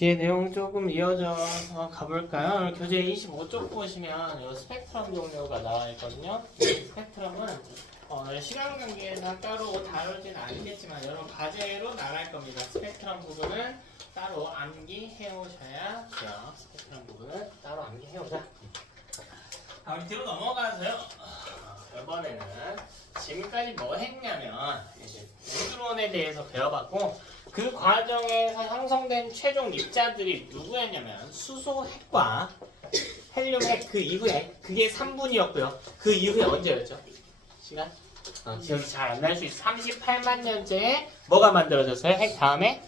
뒤에 내용 조금 이어져서 가볼까요? 교재 25쪽 보시면 이 스펙트럼 종류가 나와 있거든요. 이 스펙트럼은 시간 관계에서 따로 다루진 않겠지만 여러 과제로 나갈 겁니다. 스펙트럼 부분은 따로 암기해 오셔야 돼요. 스펙트럼 부분은 따로 암기해 오자. 우리 뒤로 넘어가서요. 이번에는 지금까지 뭐 했냐면 이제 우주론에 대해서 배워봤고 그 과정에서 형성된 최종 입자들이 누구였냐면 수소 핵과 헬륨 핵 그 이후에 그게 3분이었고요. 그 이후에 언제였죠? 시간? 기억이 잘 안 날 수 있어. 38만 년째에 뭐가 만들어졌어요? 핵 다음에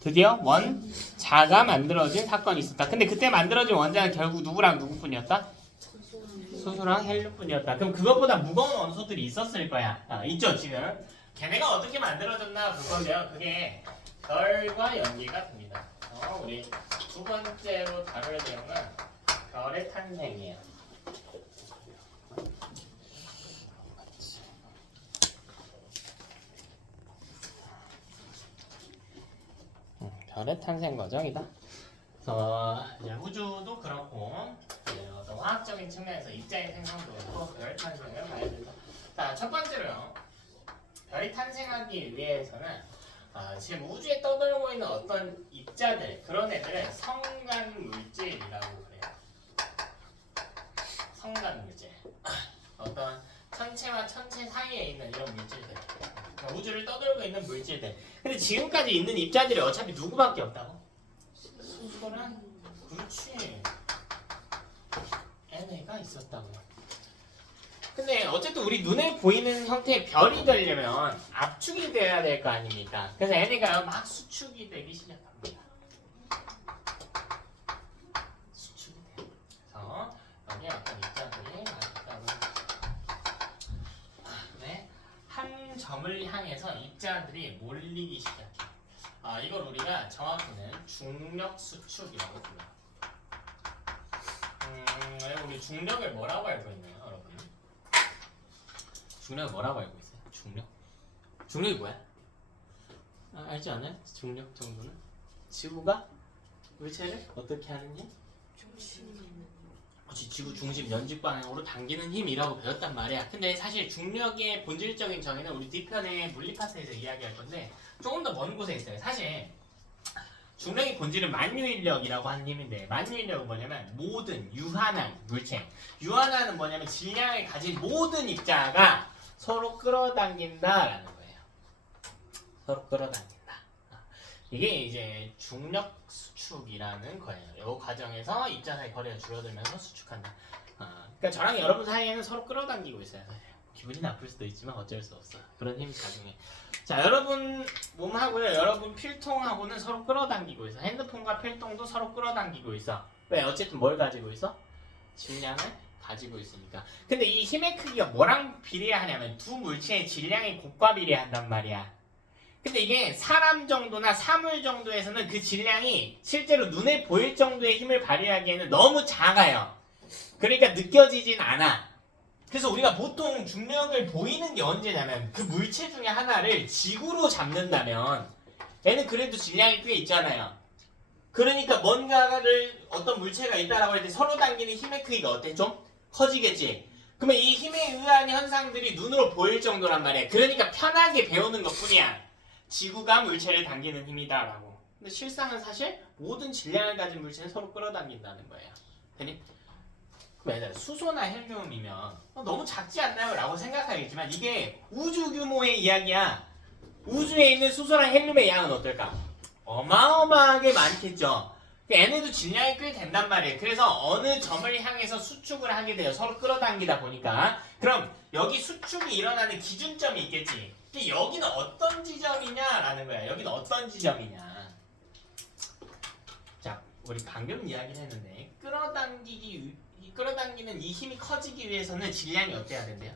드디어 원자가 만들어진 사건이 있었다. 근데 그때 만들어진 원자는 결국 누구랑 누구뿐이었다? 수소랑 헬륨뿐이었다. 그럼 그것보다 무거운 원소들이 있었을 거야. 있죠 지금. 걔네가 어떻게 만들어졌나 볼 건데요. 그게 별과 연기가 됩니다. 우리 두 번째로 다룰 내용은 별의 탄생이에요. 별의 탄생 과정이다. 그래서 이제 우주도 그렇고 어떤 화학적인 측면에서 입자의 생성도 그렇고 별 탄생을 봐야 된다. 자, 첫 번째로요. 별이 탄생하기 위해서는 지금 우주에 떠돌고 있는 어떤 입자들 그런 애들을 성간 물질이라고 그래요. 성간 물질. 어떤 천체와 천체 사이에 있는 이런 물질들. 그러니까 우주를 떠돌고 있는 물질들. 근데 지금까지 있는 입자들이 어차피 누구밖에 없다고? 수소랑 그렇지. NA가 있었다고요. 근데 어쨌든 우리 눈에 보이는 형태의 별이 되려면 압축이 돼야 될 거 아닙니까? 그래서 NA가 막 수축이 되기 시작합니다. 수축이 돼요. 그래서 여기 어떤 입자들이 있다고. 네, 한 점을 향해서 입자들이 몰리기 시작해요. 이걸 우리가 정확히는 중력 수축이라고 불러요. 우리 중력을 뭐라고 알고 있나요, 여러분? 중력을 뭐라고 알고 있어요? 중력? 중력이 뭐야? 알지 않아요? 중력 정도는? 지구가 물체를 어떻게 하는 힘? 그렇지, 지구 중심 연직 방향으로 당기는 힘이라고 배웠단 말이야. 근데 사실 중력의 본질적인 정의는 우리 뒤편의 물리 파트에서 이야기할 건데 조금 더 먼 곳에 있어요. 사실 중력의 본질은 만유인력이라고 하는 힘인데 만유인력은 뭐냐면 모든 유한한 물체 유한한은 뭐냐면 질량을 가진 모든 입자가 서로 끌어당긴다라는 거예요. 서로 끌어당긴다. 이게 이제 중력 수축이라는 거예요. 이 과정에서 입자 사이 거리가 줄어들면서 수축한다. 그러니까 저랑 여러분 사이에는 서로 끌어당기고 있어요. 기분이 나쁠 수도 있지만 어쩔 수 없어. 그런 힘이 작용해. 자, 여러분 몸하고요, 여러분 필통하고는 서로 끌어당기고 있어. 핸드폰과 필통도 서로 끌어당기고 있어. 왜? 어쨌든 뭘 가지고 있어? 질량을 가지고 있으니까. 근데 이 힘의 크기가 뭐랑 비례하냐면 두 물체의 질량이 곱과 비례한단 말이야. 근데 이게 사람 정도나 사물 정도에서는 그 질량이 실제로 눈에 보일 정도의 힘을 발휘하기에는 너무 작아요. 그러니까 느껴지진 않아. 그래서 우리가 보통 중력을 보이는 게 언제냐면 그 물체 중에 하나를 지구로 잡는다면 얘는 그래도 질량이 꽤 있잖아요. 그러니까 뭔가를 어떤 물체가 있다라고 할 때 서로 당기는 힘의 크기가 어때? 좀 커지겠지. 그러면 이 힘에 의한 현상들이 눈으로 보일 정도란 말이야. 그러니까 편하게 배우는 것뿐이야. 지구가 물체를 당기는 힘이다라고. 근데 실상은 사실 모든 질량을 가진 물체는 서로 끌어당긴다는 거예요. 되니? 그럼 수소나 헬륨이면 너무 작지 않나요? 라고 생각하겠지만 이게 우주 규모의 이야기야. 우주에 있는 수소랑 헬륨의 양은 어떨까? 어마어마하게 많겠죠. 얘네도 질량이 꽤 된단 말이에요. 그래서 어느 점을 향해서 수축을 하게 돼요. 서로 끌어당기다 보니까. 그럼 여기 수축이 일어나는 기준점이 있겠지. 근데 여기는 어떤 지점이냐라는 거야. 여기는 어떤 지점이냐. 자, 우리 방금 이야기를 했는데 끌어당기는 이 힘이 커지기 위해서는 질량이 어때야 된대요?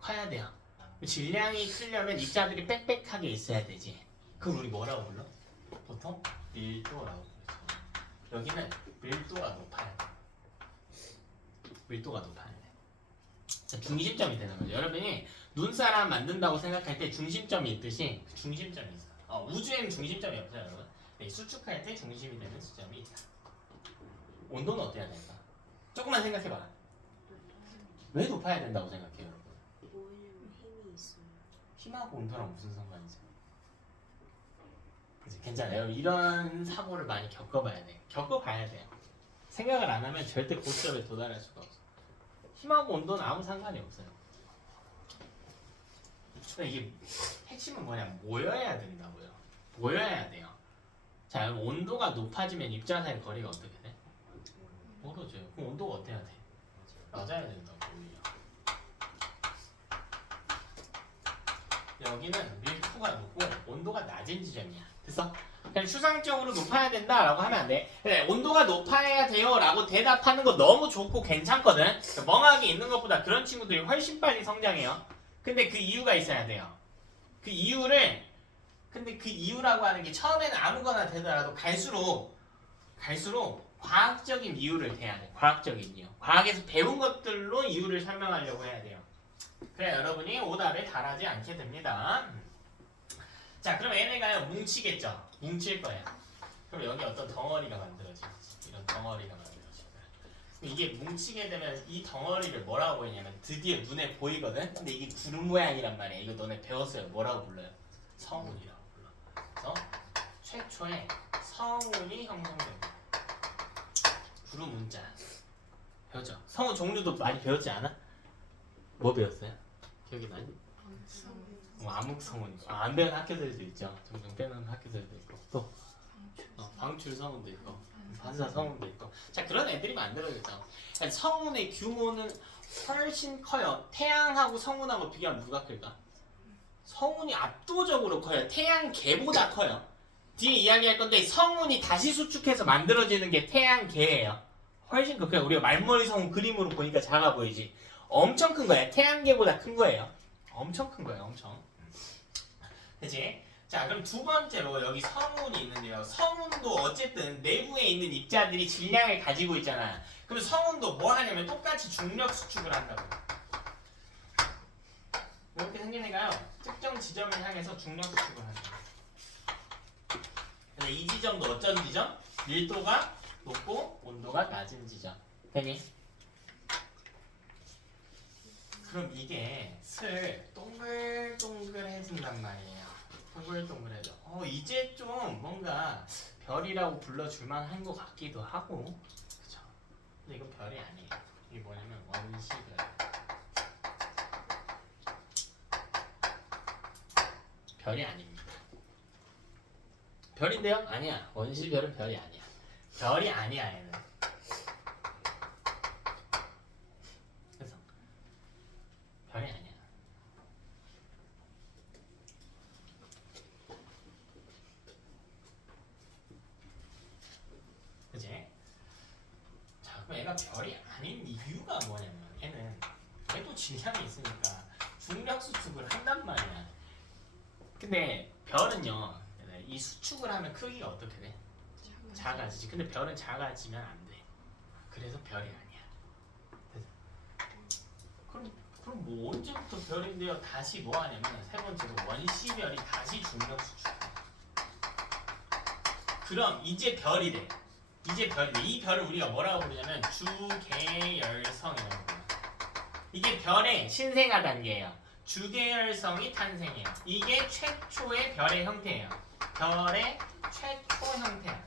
커야 돼요. 질량이 크려면 입자들이 빽빽하게 있어야 되지. 그럼 우리 뭐라고 불러? 보통 밀도라고 부르죠. 여기는 밀도가 높아야 돼. 밀도가 높아야 돼. 자, 중심점이 되는 거죠. 여러분이 눈사람 만든다고 생각할 때 중심점이 있듯이 그 중심점이 있어. 우주에는 중심점이 없어요, 여러분. 네, 수축할 때 중심이 되는 수점이 있다. 온도는 어때야 될까? 조금만 생각해봐. 왜 높아야 된다고 생각해요, 여러분? 뭐냐면 힘이 있어요. 힘하고 온도랑 무슨 상관이죠? 그치, 괜찮아요. 이런 사고를 많이 겪어봐야 돼. 겪어봐야 돼요. 생각을 안 하면 절대 고점에 도달할 수가 없어. 힘하고 온도는 아무 상관이 없어요. 그러니까 이게 핵심은 뭐냐? 모여야 된다고요. 모여야 돼요. 자, 그럼 온도가 높아지면 입자 사이 거리가 어떻게 돼? 멀어져요. 그럼 온도가 어때야 돼? 낮아야 된다고. 여기는 밀도가 높고 온도가 낮은 지점이야. 됐어? 그냥 추상적으로 높아야 된다라고 하면 안 돼. 그래, 온도가 높아야 돼요라고 대답하는 거 너무 좋고 괜찮거든. 멍하게 있는 것보다 그런 친구들이 훨씬 빨리 성장해요. 근데 그 이유가 있어야 돼요. 그 이유를 근데 그 이유라고 하는 게 처음에는 아무거나 되더라도 갈수록 과학적인 이유를 대야 돼. 과학적인 이유. 과학에서 배운 것들로 이유를 설명하려고 해야 돼요. 그래 여러분이 오답에 달하지 않게 됩니다. 자 그럼 얘네가요 뭉치겠죠. 뭉칠 거예요. 그럼 여기 어떤 덩어리가 만들어지겠지. 이런 덩어리가 만들어질 거야. 이게 뭉치게 되면 이 덩어리를 뭐라고 보이냐면 드디어 눈에 보이거든. 근데 이게 구름 모양이란 말이야. 이거 너네 배웠어요. 뭐라고 불러요? 성운이라고 불러. 그래서 최초의 성운이 형성됩니다. 구름 문자 배웠죠? 성운 종류도 많이 배웠지 않아? 뭐 배웠어요? 기억이 나니? 암흑성운. 안 배운 학교들도 있죠. 종종 빼는 학교들도 있고 또 방출 성운도 있고 반사 성운도 있고. 자 그런 애들이 만들어졌죠. 성운의 규모는 훨씬 커요. 태양하고 성운하고 비교하면 누가 클까? 성운이 압도적으로 커요. 태양계보다 커요. 뒤에 이야기할 건데 성운이 다시 수축해서 만들어지는 게 태양계예요. 훨씬 커요. 그냥 우리가 말머리 성운 그림으로 보니까 작아 보이지. 엄청 큰 거예요. 태양계보다 큰 거예요. 엄청 큰 거예요. 엄청. 그치? 자 그럼 두 번째로 여기 성운이 있는데요. 성운도 어쨌든 내부에 있는 입자들이 질량을 가지고 있잖아. 그럼 성운도 뭐 하냐면 똑같이 중력 수축을 한다고. 이렇게 생긴 애가요. 특정 지점을 향해서 중력 수축을 한다. 그래서 이 지점도 어떤 지점? 밀도가 높고 온도가 낮은 지점. 되니? 그럼 이게 슬 동글동글해진단 말이에요. 동글동글해져. 이제 좀 뭔가 별이라고 불러줄만 한 것 같기도 하고, 그쵸? 근데 이건 별이 아니에요. 이게 뭐냐면 원시별. 별이 아닙니다. 별인데요? 아니야. 원시별은 별이 아니야. 별이 아니야 얘는. 그래서 별이 아니야. 그치? 자 그럼 얘가 별이 아닌 이유가 뭐냐면 얘는 얘도 질량이 있으니까 중력 수축을 한단 말이야. 근데 별은요 이 수축을 하면 크기가 어떻게 돼? 작아지지. 근데 별은 작아지면 안 돼. 그래서 별이 아니야. 그럼 뭐 언제부터 별인데요? 다시 뭐 하냐면 세 번째로 원시별이 다시 중력 수축. 그럼 이제 별이 돼. 이제 별이 돼. 이 별을 우리가 뭐라고 부르냐면 주계열성이라고 불러요. 이게 별의 신생아 단계예요. 주계열성이 탄생해요. 이게 최초의 별의 형태예요. 별의 최초 형태야.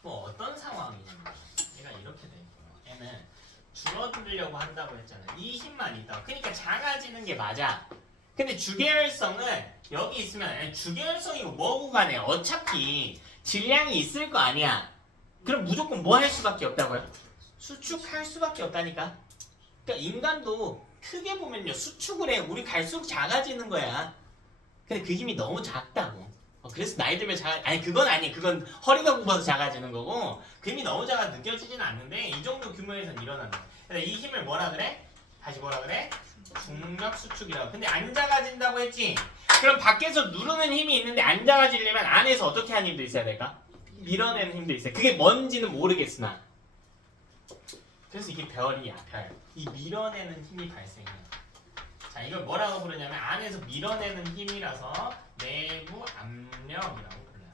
뭐 어떤 상황이냐면 얘가 이렇게 돼 있고요. 얘는 줄어들려고 한다고 했잖아요. 이 힘만 있다. 그러니까 작아지는 게 맞아. 근데 주계열성은 여기 있으면 아니, 주계열성이고 뭐고 간에 어차피 질량이 있을 거 아니야. 그럼 무조건 뭐 할 수밖에 없다고요? 수축할 수밖에 없다니까. 그러니까 인간도 크게 보면요 수축을 해. 우리 갈수록 작아지는 거야. 근데 그 힘이 너무 작다고. 그래서 나이 들면 아니 그건 아니. 그건 허리가 굽어서 작아지는 거고 그 힘이 너무 작아 느껴지진 않는데 이 정도 규모에서는 일어난다. 그래서 이 힘을 뭐라 그래? 다시 뭐라 그래? 중력 수축이라고. 근데 안 작아진다고 했지? 그럼 밖에서 누르는 힘이 있는데 안 작아지려면 안에서 어떻게 하는 힘도 있어야 될까? 밀어내는 힘도 있어요. 그게 뭔지는 모르겠으나 그래서 이게 별이야. 별. 이 밀어내는 힘이 발생해요. 자 자, 이걸 뭐라고 부르냐면 안에서 밀어내는 힘이라서 내부 압력이라고 불러요.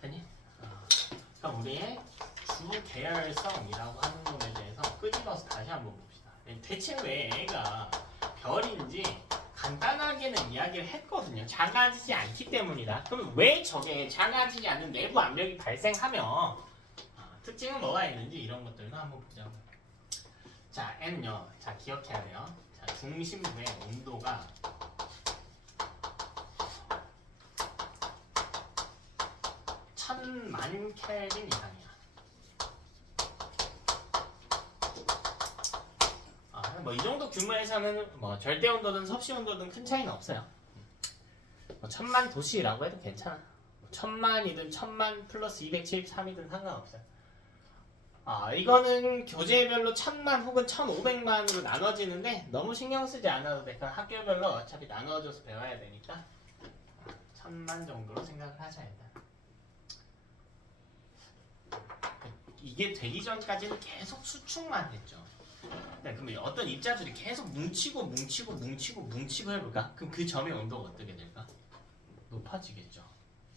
됐니? 그럼 우리의 주 계열성이라고 하는 것에 대해서 끄집어서 다시 한번 봅시다. 대체 왜 애가 별인지 간단하게는 이야기를 했거든요. 작아지지 않기 때문이다. 그럼 왜 저게 작아지지 않는 내부 압력이 발생하며 특징은 뭐가 있는지 이런 것들도 한번 보자고요. 자, N요. 자, 기억해야 돼요. 자, 중심부의 온도가 1000만 켈빈 이상이야. 뭐 이 정도 규모에서는 뭐 절대 온도든 섭씨 온도든 큰 차이는 없어요. 뭐 1000만 도시라고 해도 괜찮아. 1000만이든 1000만 플러스 273이든 상관없어요. 이거는 교재별로 1000만 혹은 1500만으로 나눠지는데 너무 신경 쓰지 않아도 돼. 그냥 학교별로 어차피 나눠줘서 배워야 되니까 1000만 정도로 생각을 하자 일단. 이게 되기 전까지는 계속 수축만 했죠. 네, 그럼 어떤 입자들이 계속 뭉치고 해볼까? 그럼 그 점의 온도가 어떻게 될까? 높아지겠죠.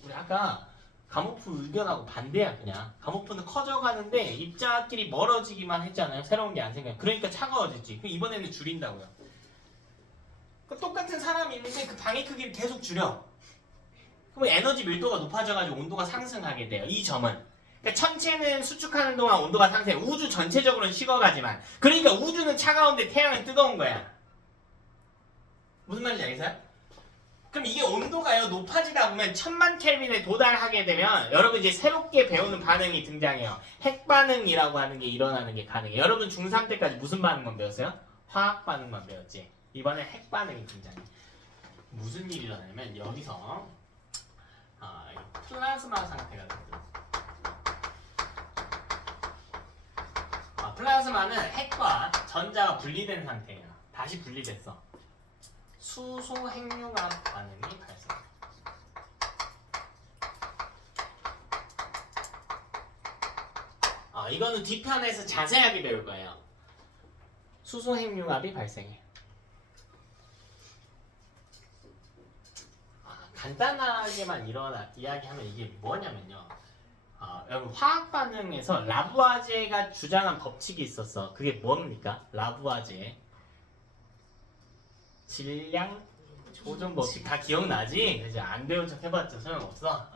우리 아까 가모프 의견하고 반대야 그냥. 가모프는 커져가는데 입자끼리 멀어지기만 했잖아요. 새로운 게 안 생겨요. 그러니까 차가워졌지. 그럼 이번에는 줄인다고요. 똑같은 사람이 있는데 그 방의 크기를 계속 줄여. 그럼 에너지 밀도가 높아져가지고 온도가 상승하게 돼요. 이 점은. 그러니까 천체는 수축하는 동안 온도가 상승해. 우주 전체적으로는 식어가지만. 그러니까 우주는 차가운데 태양은 뜨거운 거야. 무슨 말인지 알겠어요? 그럼 이게 온도가요 높아지다 보면 1000만 켈빈에 도달하게 되면 여러분 이제 새롭게 배우는 반응이 등장해요. 핵 반응이라고 하는 게 일어나는 게 가능해요. 여러분 중3 때까지 무슨 반응만 배웠어요? 화학 반응만 배웠지. 이번에 핵 반응이 등장해. 무슨 일이 일어나냐면 여기서 플라즈마 상태가 됩니다. 플라즈마는 핵과 전자가 분리된 상태예요. 다시 분리됐어. 수소 핵융합 반응이 발생. 이거는 뒤편에서 자세하게 배울 거예요. 수소 핵융합이 발생해. 간단하게만 이야기하면 이게 뭐냐면요. 여러분 화학 반응에서 라부아제가 주장한 법칙이 있었어. 그게 뭡니까? 라부아제 질량 보존 법칙 다 기억나지? 그죠? 안 배운 척 해봤자 소용없어.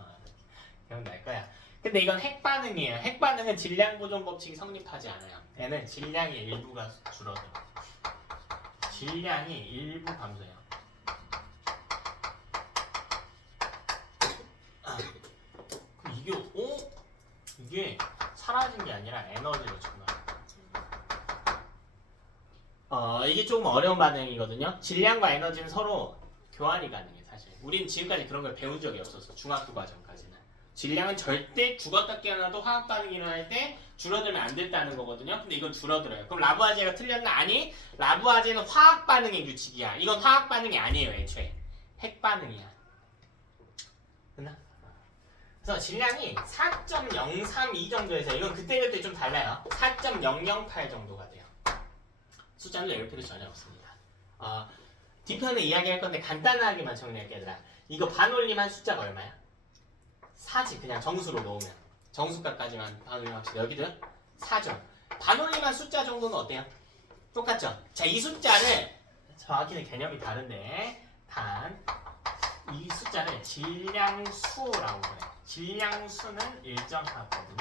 기억날 거야. 근데 이건 핵 반응이에요. 핵 반응은 질량 보존 법칙이 성립하지 않아요. 얘는 질량의 일부가 줄어들어. 질량이 일부 감소해요. 이게 사라진 게 아니라 에너지로 전환. 이게 조금 어려운 반응이거든요. 질량과 에너지는 서로 교환이 가능해 사실. 우리는 지금까지 그런 걸 배운 적이 없었어. 중학교 과정까지는. 질량은 절대 죽었다 깨어나도 화학 반응이 일어날 때 줄어들면 안 된다는 거거든요. 근데 이건 줄어들어요. 그럼 라부아제가 틀렸나? 아니. 라부아제는 화학 반응의 규칙이야. 이건 화학 반응이 아니에요 애초에. 핵 반응이야. 됐나? 그래서 질량이 4.032 정도에서 이건 그때그때 좀 달라요. 4.008 정도가 돼요. 숫자는 외울 필요 전혀 없습니다. 뒤편에 이야기할 건데 간단하게만 정리할게요. 이거 반올림한 숫자가 얼마야? 4지. 그냥 정수로 놓으면. 정수값까지만 반올림합시다. 여기도 4죠. 반올림한 숫자 정도는 어때요? 똑같죠? 자, 이 숫자를 정확히는 개념이 다른데 이 숫자를 질량수라고 그래요. 질량수는 일정하거든요.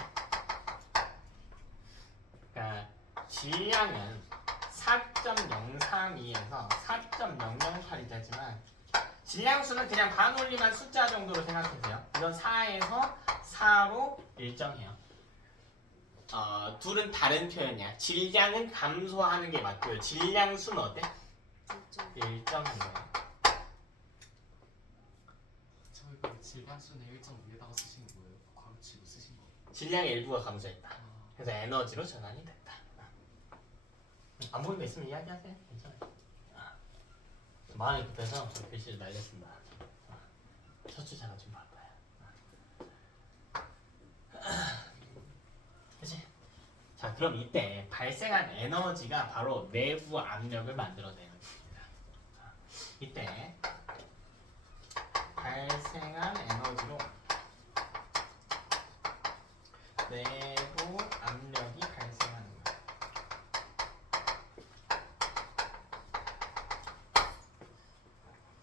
그러니까 질량은 4.032에서 4.008이 되지만 질량수는 그냥 반올림한 숫자 정도로 생각해주세요. 이건 4에서 4로 일정해요. 둘은 다른 표현이야. 질량은 감소하는 게 맞고요. 질량수는 어때? 일정한 거예요. 질량수는 일정 위에다가 쓰신 거예요? 괄호치로 쓰신 거예요? 질량의 일부가 감소했다. 그래서 에너지로 전환이 됐다. 안 보이는 거 있으면 이야기하세요. 괜찮아요. 마음이 급해서 글씨를 날렸습니다. 첫 주차가 좀 바빠요. 그치? 자, 그럼 이때 발생한 에너지가 바로 내부 압력을 만들어내는 겁니다. 이때 발생한 에너지로 내부 압력이 발생하는 거예요.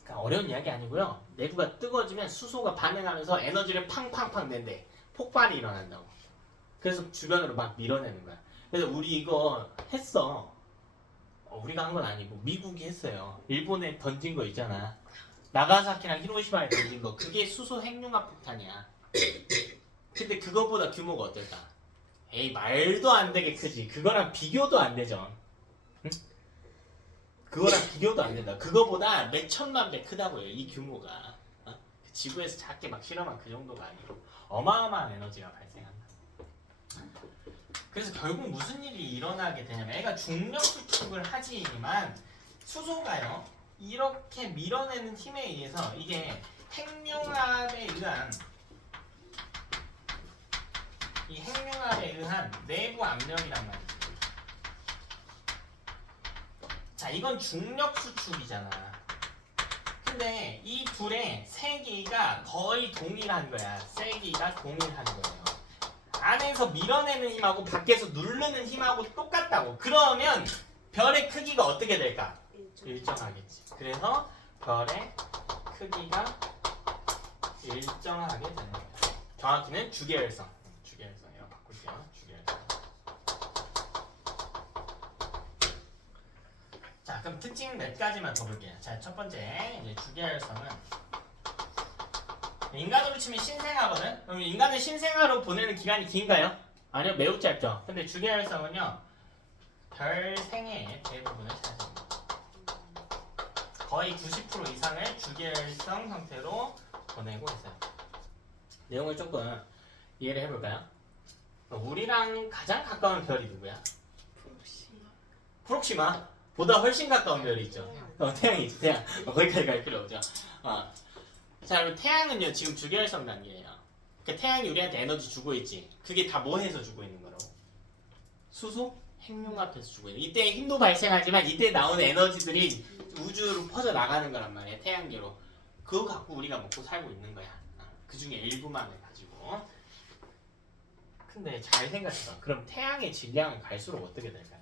그러니까 어려운 이야기 아니고요. 내부가 뜨거워지면 수소가 반응하면서 에너지를 팡팡팡 낸대. 폭발이 일어난다고. 그래서 주변으로 막 밀어내는 거야. 그래서 우리 이거 했어. 우리가 한 건 아니고 미국이 했어요. 일본에 던진 거 있잖아. 나가사키랑 히로시마에 던진 거. 그게 수소 핵융합 폭탄이야. 근데 그거보다 규모가 어떨까? 에이, 말도 안 되게 크지. 그거랑 비교도 안 되죠. 응? 그거랑 비교도 안 된다. 그거보다 몇 천만 배 크다고요. 이 규모가. 지구에서 작게 막 실험한 그 정도가 아니고 어마어마한 에너지가 발생한다. 그래서 결국 무슨 일이 일어나게 되냐면 애가 중력 수축을 하지만 수소가요 이렇게 밀어내는 힘에 의해서 이게 핵융합에 의한 이 핵융합에 의한 내부 압력이란 말이죠. 자, 이건 중력 수축이잖아. 근데 이 둘의 세기가 거의 동일한 거야. 세기가 동일한 거예요. 안에서 밀어내는 힘하고 밖에서 누르는 힘하고 똑같다고. 그러면 별의 크기가 어떻게 될까? 일정하겠지. 그래서 별의 크기가 일정하게 되는 거예요. 정확히는 주계열성. 주계열성이라고 바꿀게요. 주계열성. 자, 그럼 특징 몇 가지만 더 볼게요. 자, 첫 번째 이제 주계열성은 인간으로 치면 신생아거든? 그럼 인간을 신생아로 보내는 기간이 긴가요? 아니요, 매우 짧죠. 근데 주계열성은요, 별 생애의 대부분을 차지합니다. 거의 90% 이상을 주계열성 형태로 보내고 있어요. 내용을 조금 이해를 해볼까요? 우리랑 가장 가까운 별이 누구야? 프록시마. 보다 훨씬 가까운 별이 있죠. 태양이지, 태양. 거기까지 갈 필요 없죠. 자, 그럼 태양은요 지금 주계열성 단계예요. 그러니까 태양이 우리한테 에너지 주고 있지. 그게 다 뭐 해서 주고 있는 거라고? 수소? 핵융합해서 주고 있는. 이때 힘도 발생하지만 이때 나오는 에너지들이 우주로 퍼져 나가는 거란 말이야. 태양계로. 그거 갖고 우리가 먹고 살고 있는 거야. 그 중에 일부만을 가지고. 근데 잘 생각해봐. 그럼 태양의 질량은 갈수록 어떻게 될까요?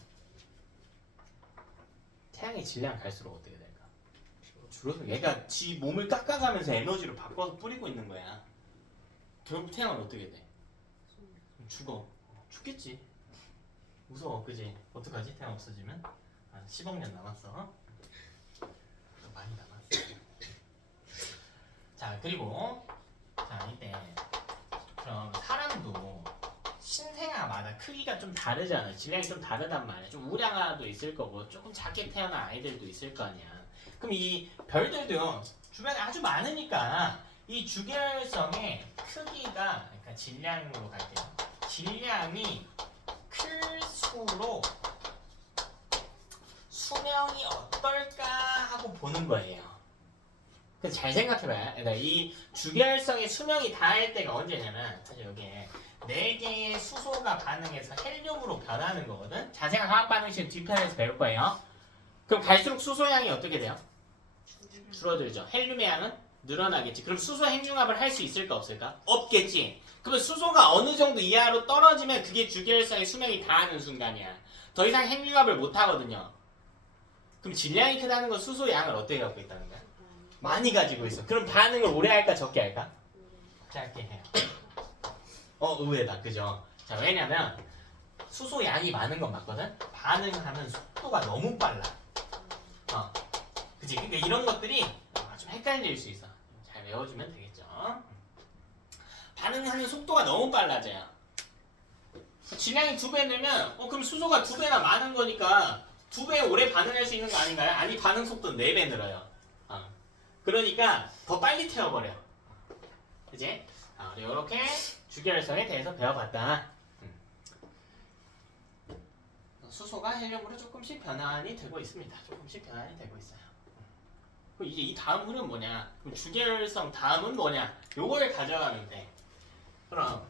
태양의 질량은 갈수록 어떻게 될까? 줄어서 얘가 지 몸을 깎아가면서 에너지로 바꿔서 뿌리고 있는 거야. 결국 태양은 어떻게 돼? 죽어. 죽겠지. 무서워, 그지? 어떡하지? 태양 없어지면? 10억 년 남았어. 많이 남았어. 자, 그리고 자, 이때 그럼 사람도 신생아마다 크기가 좀 다르잖아. 질량이 좀 다르단 말이야. 좀 우량아도 있을 거고 조금 작게 태어난 아이들도 있을 거 아니야. 그럼 이 별들도요 주변에 아주 많으니까 이 주계열성의 크기가, 그러니까 질량으로 갈게요. 질량이 클수록 수명이 어떨까 하고 보는 거예요. 그래서 잘 생각해봐요. 그러니까 이 주계열성의 수명이 다할 때가 언제냐면 사실 여기에 4개의 수소가 반응해서 헬륨으로 변하는 거거든. 자세한 화학 반응식은 뒤편에서 배울 거예요. 그럼 갈수록 수소 양이 어떻게 돼요? 줄어들죠. 헬륨의 양은 늘어나겠지. 그럼 수소 핵융합을 할 수 있을까 없을까? 없겠지. 그러면 수소가 어느 정도 이하로 떨어지면 그게 주계열성의 수명이 다하는 순간이야. 더 이상 핵융합을 못 하거든요. 그럼 질량이 크다는 건 수소 양을 어떻게 갖고 있다는 거야? 많이 가지고 있어. 그럼 반응을 오래 할까 적게 할까? 짧게 해요. 의외다. 그죠? 자, 왜냐면 수소 양이 많은 건 맞거든? 반응하는 속도가 너무 빨라. 그치? 그러니까 이런 것들이 좀 헷갈릴 수 있어. 잘 외워주면 되겠죠. 반응하는 속도가 너무 빨라져요. 질량이 2배 늘면 그럼 수소가 2배나 많은 거니까 2배 오래 반응할 수 있는 거 아닌가요? 아니, 반응 속도는 4배 늘어요. 그러니까 더 빨리 태워버려. 그치? 이렇게 주계열성에 대해서 배워봤다. 수소가 헬륨으로 조금씩 변환이 되고 있습니다. 조금씩 변환이 되고 있어요. 그럼 이제 이 다음 흐름 뭐냐? 그럼 주계열성 다음은 뭐냐? 요걸 가져가면 돼. 그럼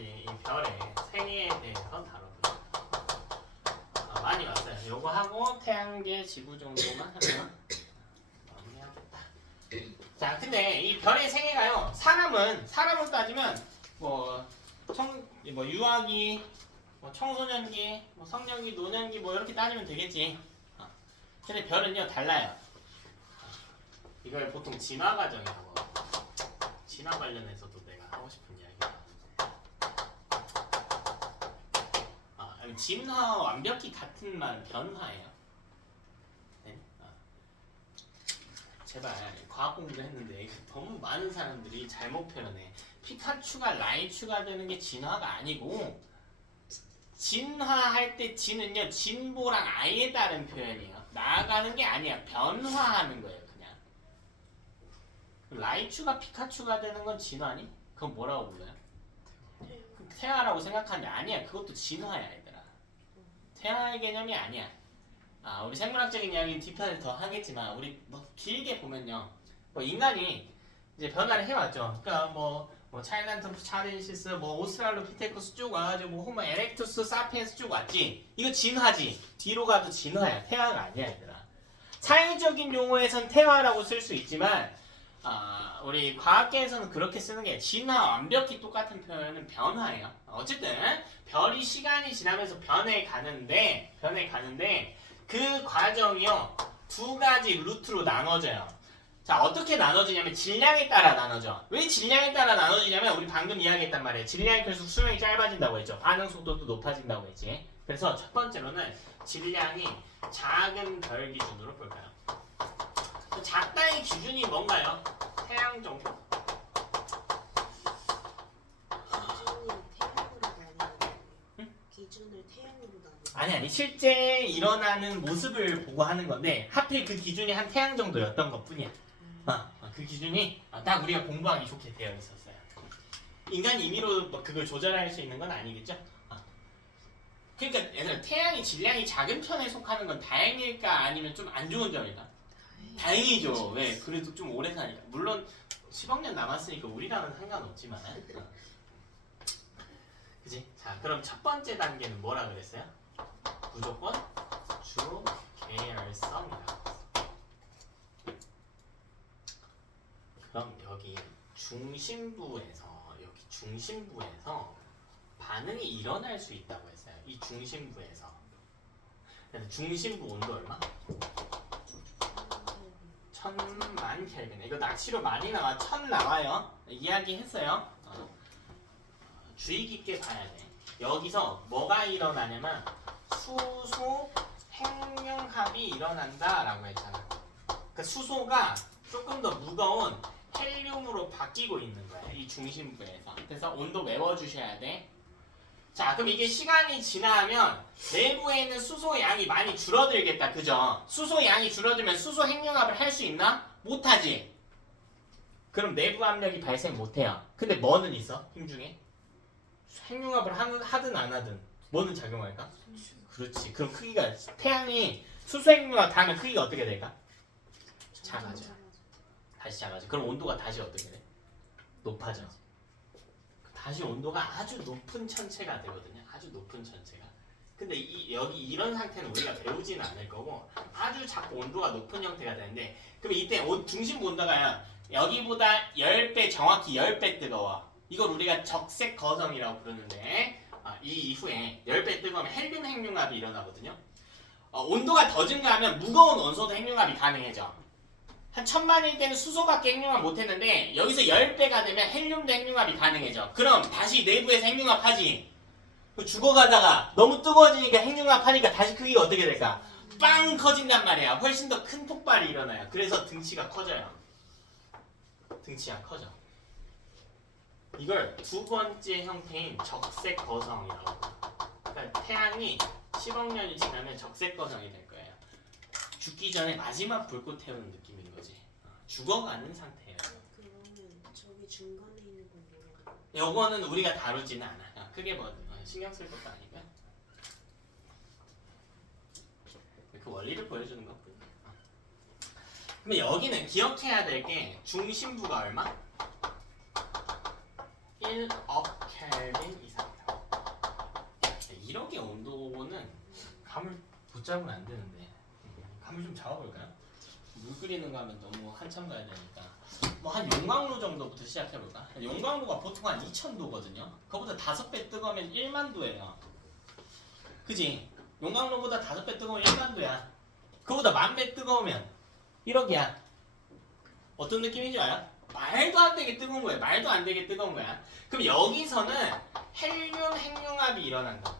우리 이 별의 생애에 대해서 다뤄보자. 많이 왔어요. 요거 하고 태양계 지구 정도만 하면 마무리하겠다. 자, 근데 이 별의 생애가요. 사람으로 따지면 뭐 유아기, 뭐 청소년기, 뭐 성년기, 노년기 뭐 이렇게 따지면 되겠지. 근데 별은요 달라요. 이걸 보통 진화 과정이라고. 진화 관련해서도 내가 하고 싶은 이야기가. 진화 완벽히 같은 말 변화예요. 네? 제발 과학 공부했는데 너무 많은 사람들이 잘못 표현해. 피카츄가 라이츄가 되는 게 진화가 아니고 진화할 때 진은요 진보랑 아예 다른 표현이에요. 나아가는 게 아니야. 변화하는 거예요. 그냥. 라이츄가 피카츄가 되는 건 진화니? 그건 뭐라고 불러요? 태화라고 생각하는데 아니야. 그것도 진화야 얘들아. 태화의 개념이 아니야. 우리 생물학적인 이야기는 뒤편에 더 하겠지만 우리 뭐 길게 보면요. 뭐 인간이 이제 변화를 해왔죠. 그러니까 뭐 차일란토프 차렌시스, 뭐 오스트랄로피테쿠스 쭉 와가지고 뭐 호모 에렉투스 사피엔스 쭉 왔지. 이거 진화지. 뒤로 가도 진화야. 태화가 아니야 얘들아. 사회적인 용어에선 태화라고 쓸 수 있지만 우리 과학계에서는 그렇게 쓰는 게 진화 완벽히 똑같은 표현은 변화예요. 어쨌든 별이 시간이 지나면서 변해 가는데 그 과정이요 두 가지 루트로 나눠져요. 자, 어떻게 나눠지냐면 질량에 따라 나눠져. 왜 질량에 따라 나눠지냐면 우리 방금 이야기했단 말이에요. 질량이 클수록 수명이 짧아진다고 했죠. 반응 속도도 높아진다고 했지. 그래서 첫 번째로는 질량이 작은 별 기준으로 볼까요? 작다의 기준이 뭔가요? 태양 정도? 기준을 태양으로 나누는 아니 실제 일어나는 모습을 보고 하는 건데 하필 그 기준이 한 태양 정도였던 것 뿐이야. 그 기준이 딱 우리가 공부하기 좋게 되어 있었어요. 인간 임의로 뭐 그걸 조절할 수 있는 건 아니겠죠? 그러니까 얘들아 태양이 질량이 작은 편에 속하는 건 다행일까 아니면 좀 안 좋은 점일까? 다행이죠. 왜? 그래도 좀 오래 사니까. 물론 10억 년 남았으니까 우리랑은 상관없지만. 그지? 자, 그럼 첫 번째 단계는 뭐라 그랬어요? 무조건 주 계열성이다. 그럼 여기 중심부에서 반응이 일어날 수 있다고 했어요. 이 중심부에서. 그래서 중심부 온도 얼마? 1000만 켈빈. 이거 낚시로 많이 나와. 1000 나와요. 이야기했어요. 주의 깊게 봐야 돼. 여기서 뭐가 일어나냐면 수소 핵융합이 일어난다라고 했잖아. 그러니까 수소가 조금 더 무거운 헬륨으로 바뀌고 있는 거야. 이 중심부에서. 그래서 온도 외워주셔야 돼. 자, 그럼 이게 시간이 지나면 내부에 있는 수소 양이 많이 줄어들겠다. 그죠? 수소 양이 줄어들면 수소 핵융합을 할 수 있나? 못하지. 그럼 내부 압력이 발생 못해요. 근데 뭐는 있어? 힘 중에? 핵융합을 하든 안 하든 뭐는 작용할까? 그렇지. 그럼 크기가 태양이 수소 핵융합 다 하면 크기가 어떻게 될까? 작아져. 다시 작아져. 그럼 온도가 다시 어떻게 돼? 높아져. 다시 온도가 아주 높은 천체가 되거든요. 아주 높은 천체가. 근데 여기 이런 상태는 우리가 배우지는 않을 거고 아주 작고 온도가 높은 형태가 되는데 그럼 이때 중심 온도가 여기보다 10배 정확히 10배 뜨거워. 이걸 우리가 적색 거성이라고 부르는데 이 이후에 10배 뜨거우면 헬륨 핵융합이 일어나거든요. 온도가 더 증가하면 무거운 원소도 핵융합이 가능해져. 한 1000만일 때는 수소밖에 핵융합 못했는데 여기서 10배가 되면 헬륨도 핵융합이 가능해져. 그럼 다시 내부에서 핵융합하지. 죽어가다가 너무 뜨거워지니까 핵융합하니까 다시 크기가 어떻게 될까? 빵 커진단 말이야. 훨씬 더 큰 폭발이 일어나요. 그래서 등치가 커져요. 등치가 커져. 이걸 두 번째 형태인 적색 거성이라고. 그러니까 태양이 10억 년이 지나면 적색 거성이 될 거예요. 죽기 전에 마지막 불꽃 태우는 느낌인 거지. 죽어가는 상태예요. 그러면 저기 중간에 있는 건 뭐라고? 요거는 우리가 다루지는 않아. 크게 뭐 신경 쓸 것도 아니고요. 그 원리를 보여주는 것뿐이야. 그럼 여기는 기억해야 될 게 중심부가 얼마? 1억 켈빈 이상이다. 1억의 온도는 감을 붙잡으면 안 되는데 감을 좀 잡아볼까요? 물 끓이는 거 하면 너무 한참 가야 되니까 뭐 한 용광로 정도부터 시작해볼까? 용광로가 보통 한 2000도거든요. 그거보다 5배 뜨거우면 1만도예요. 그지? 용광로보다 5배 뜨거우면 1만도야. 그거보다 10,000배 뜨거우면 1억이야. 어떤 느낌인지 알아? 말도 안 되게 뜨거운 거야. 말도 안 되게 뜨거운 거야. 그럼 여기서는 헬륨 핵융합이 일어난다.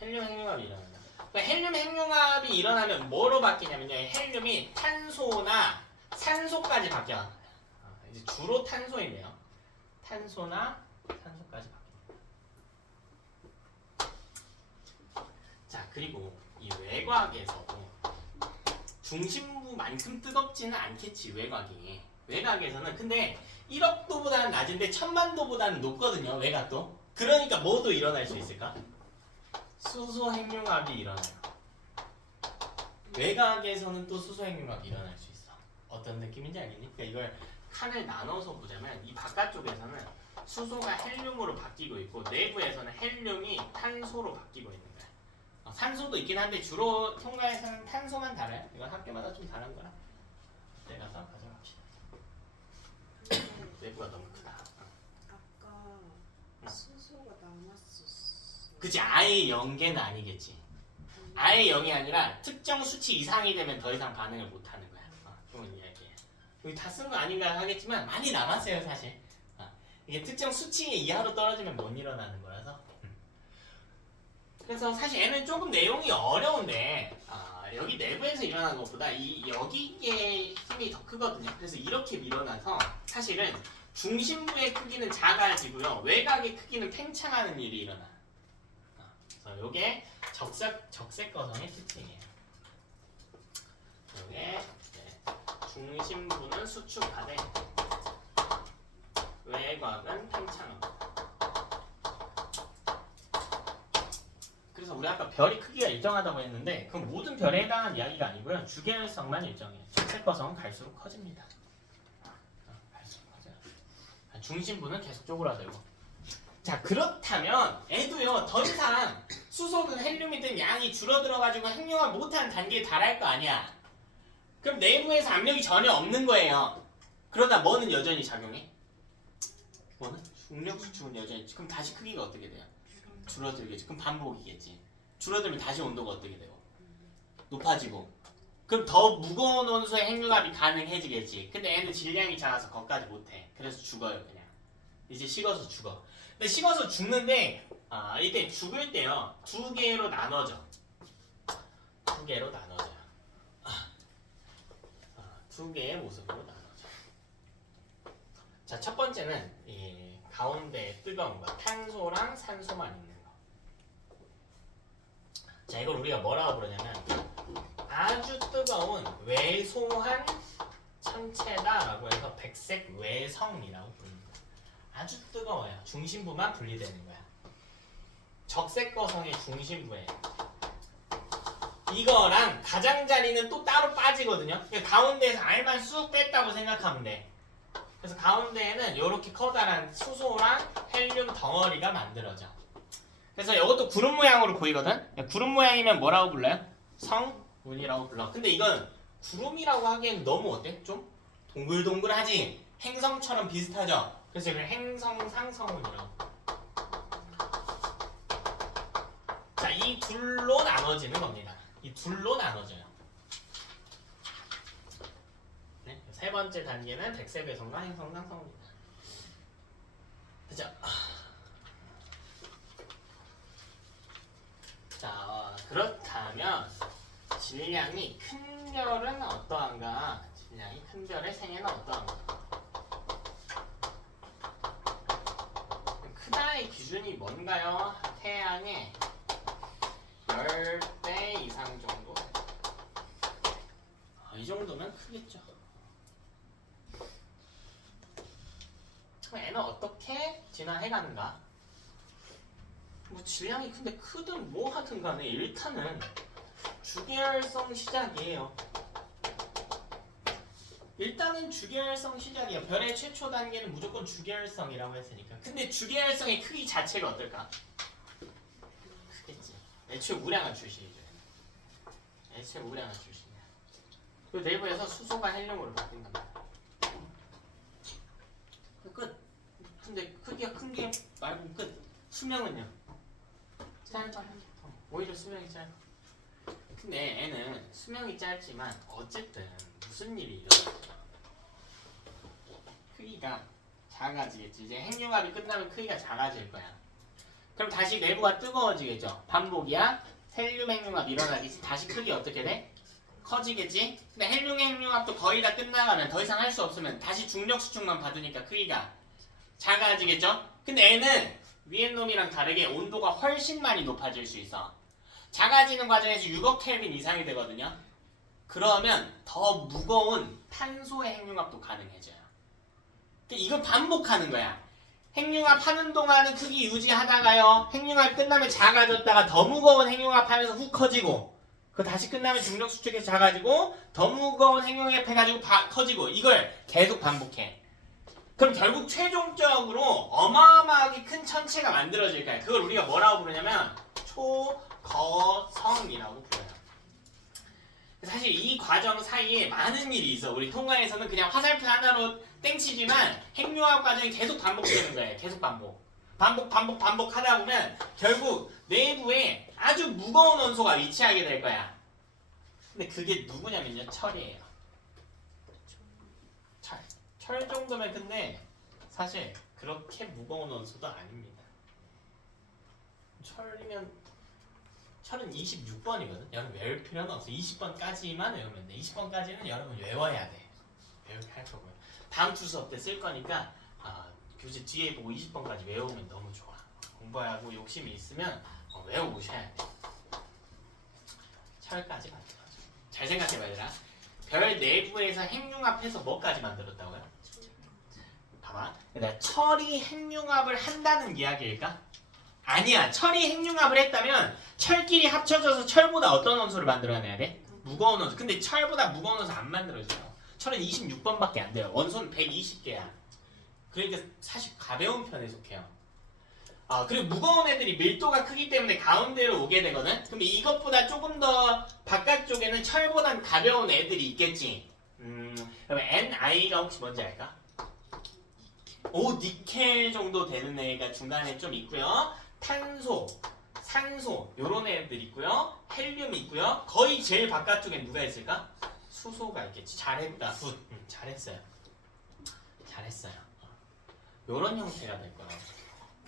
헬륨 핵융합이 일어난다. 그러니까 헬륨 핵융합이 일어나면 뭐로 바뀌냐면요. 헬륨이 탄소나 산소까지 바뀌어. 이제 주로 탄소이네요. 탄소나 산소까지 바뀌어. 자, 그리고 이 외곽에서도 중심부만큼 뜨겁지는 않겠지, 외곽이. 외곽에서는 근데 1억 도보다는 낮은데 1000만 도보다는 높거든요, 외곽도. 그러니까 뭐도 일어날 수 있을까? 수소 핵융합이 일어나요. 외곽에서는 또 수소 핵융합이 일어날 수 있어. 어떤 느낌인지 알겠니? 그러니까 이걸 칸을 나눠서 보자면 이 바깥쪽에서는 수소가 헬륨으로 바뀌고 있고 내부에서는 헬륨이 탄소로 바뀌고 있는 거야. 산소도 있긴 한데 주로 통과에서는 탄소만 달아요. 이건 학교마다 좀 다른 거라. 내가서 가져갑시다. 내부가 너무 크다. 아까 수소가 남았었어. 그치, 아예 0개는 아니겠지. 아예 0이 아니라 특정 수치 이상이 되면 더 이상 반응을 못 하는 거야. 좋은 이야기야. 여기 다 쓴 거 아닌가 하겠지만 많이 남았어요, 사실. 이게 특정 수치 이하로 떨어지면 못 일어나는 거라서. 그래서 사실 얘는 조금 내용이 어려운데 여기 내부에서 일어나는 것보다 여기에 힘이 더 크거든요. 그래서 이렇게 밀어놔서 사실은 중심부의 크기는 작아지고요. 외곽의 크기는 팽창하는 일이 일어나. 그래서 이게 적색거성의 특징이에요. 이게 중심부는 수축하되 외곽은 팽창합니다. 그래서 우리 아까 별이 크기가 일정하다고 했는데 그건 모든 별에 해당하는 이야기가 아니고요. 주계열성만 일정해요. 적색거성은 갈수록 커집니다. 갈수록 커져요. 중심부는 계속 쪼그라들고. 자, 그렇다면 애도요 더 이상 수소든 헬륨이든 양이 줄어들어가지고 핵융합 못하는 단계에 달할 거 아니야. 그럼 내부에서 압력이 전혀 없는 거예요. 그러다 뭐는 여전히 작용해? 뭐는? 중력 수축은 여전히. 그럼 다시 크기가 어떻게 돼요? 줄어들겠지. 그럼 반복이겠지. 줄어들면 다시 온도가 어떻게 되고? 높아지고. 그럼 더 무거운 원소의 핵융합이 가능해지겠지. 근데 얘는 질량이 작아서 거기까지 못해. 그래서 죽어요, 그냥. 이제 식어서 죽어. 근데 식어서 죽는데 이때 죽을 때요 2개로 나눠져. 2개로 나눠져요. 2개의 모습으로 나눠져. 자, 첫 번째는 이 가운데 뜨거운 거, 탄소랑 산소만 있는 거. 자, 이걸 우리가 뭐라고 부르냐면 아주 뜨거운 외소한 천체다라고 해서 백색 외성이라고 부릅니다. 아주 뜨거워요. 중심부만 분리되는 거야. 적색거성의 중심부에 이거랑 가장자리는 또 따로 빠지거든요. 그러니까 가운데에서 알만 쑥 뺐다고 생각하면 돼. 그래서 가운데에는 이렇게 커다란 수소랑 헬륨 덩어리가 만들어져. 그래서 이것도 구름 모양으로 보이거든. 구름 모양이면 뭐라고 불러요? 성운이라고 불러. 근데 이건 구름이라고 하기엔 너무 어때? 좀 동글동글하지? 행성처럼 비슷하죠? 그래서 이걸 행성상성운이라고. 자, 이 둘로 나눠지는 겁니다. 이 둘로 나눠져요. 네? 세 번째 단계는 백색외성과 행성상성운입니다. 그죠? 자, 그렇다면 질량이 큰 별은 어떠한가? 질량이 큰 별의 생애는 어떠한가? 크다의 기준이 뭔가요? 태양의 10배 이상 정도? 이 정도면 크겠죠. 그럼 얘는 어떻게 진화해가는가? 뭐 질량이 근데 크든 뭐 하든 간에 일단은 주계열성 시작이에요. 일단은 주계열성 시작이야. 별의 최초 단계는 무조건 주계열성이라고 했으니까. 근데 주계열성의 크기 자체가 어떨까? 크겠지. 애초에 우량한 출신이죠. 애초에 우량한 출신이야. 그 내부에서 수소가 헬륨으로 바뀐단 말이야. 끝. 근데 크기가 큰 게 말고 끝. 수명은요? 짧아. 오히려 수명이 짧아. 근데 애는 수명이 짧지만 어쨌든 무슨 일이 일어나? 크기가 작아지겠지. 이제 핵융합이 끝나면 크기가 작아질 거야. 그럼 다시 내부가 뜨거워지겠죠. 반복이야. 헬륨 핵융합 일어나겠지. 다시 크기 어떻게 돼? 커지겠지. 근데 헬륨 핵융합도 거의 다 끝나가면 더 이상 할 수 없으면 다시 중력 수축만 받으니까 크기가 작아지겠죠. 근데 애는 위에 놈이랑 다르게 온도가 훨씬 많이 높아질 수 있어. 작아지는 과정에서 6억 켈빈 이상이 되거든요. 그러면 더 무거운 탄소의 핵융합도 가능해져요. 이걸 반복하는 거야. 핵융합 하는 동안은 크기 유지하다가요. 핵융합 끝나면 작아졌다가 더 무거운 핵융합 하면서 훅 커지고 그 다시 끝나면 중력 수축해서 작아지고 더 무거운 핵융합 해가지고 커지고 이걸 계속 반복해. 그럼 결국 최종적으로 어마어마하게 큰 천체가 만들어질 거야. 그걸 우리가 뭐라고 부르냐면 초거성이라고 불러요. 사실 이 과정 사이에 많은 일이 있어. 우리 통과에서는 그냥 화살표 하나로 땡치지만 핵융합 과정이 계속 반복되는 거예요. 계속 반복 하다 보면 결국 내부에 아주 무거운 원소가 위치하게 될 거야. 근데 그게 누구냐면요. 철이에요. 철 정도면 근데 사실 그렇게 무거운 원소도 아닙니다. 철은 26번이거든. 여러분 외울 필요는 없어. 20번까지만 외우면 돼. 20번까지는 여러분 외워야 돼. 외우게 할 거고요. 다음 주 수업 때 쓸 거니까 교재 뒤에 보고 20번까지 외우면 너무 좋아. 공부하고 욕심이 있으면 외워오셔야 돼. 철까지 만들어줘. 잘 생각해봐 얘들아. 별 내부에서 핵융합해서 뭐까지 만들었다고요? 봐봐. 철이 핵융합을 한다는 이야기일까? 아니야. 철이 핵융합을 했다면 철끼리 합쳐져서 철보다 어떤 원소를 만들어내야 돼? 무거운 원소. 근데 철보다 무거운 원소 안 만들어져요. 철은 26번밖에 안 돼요. 원소는 120개야. 그러니까 사실 가벼운 편에 속해요. 그리고 무거운 애들이 밀도가 크기 때문에 가운데로 오게 되거든? 그럼 이것보다 조금 더 바깥쪽에는 철보단 가벼운 애들이 있겠지. 그러면 NI가 혹시 뭔지 알까? 니켈 정도 되는 애가 중간에 좀 있고요. 탄소, 산소 요런 애들 있고요. 헬륨이 있고요. 거의 제일 바깥쪽에 누가 있을까? 수소가 있겠지. 잘했다. 굿. 잘했어요. 요런 형태가 될 거야.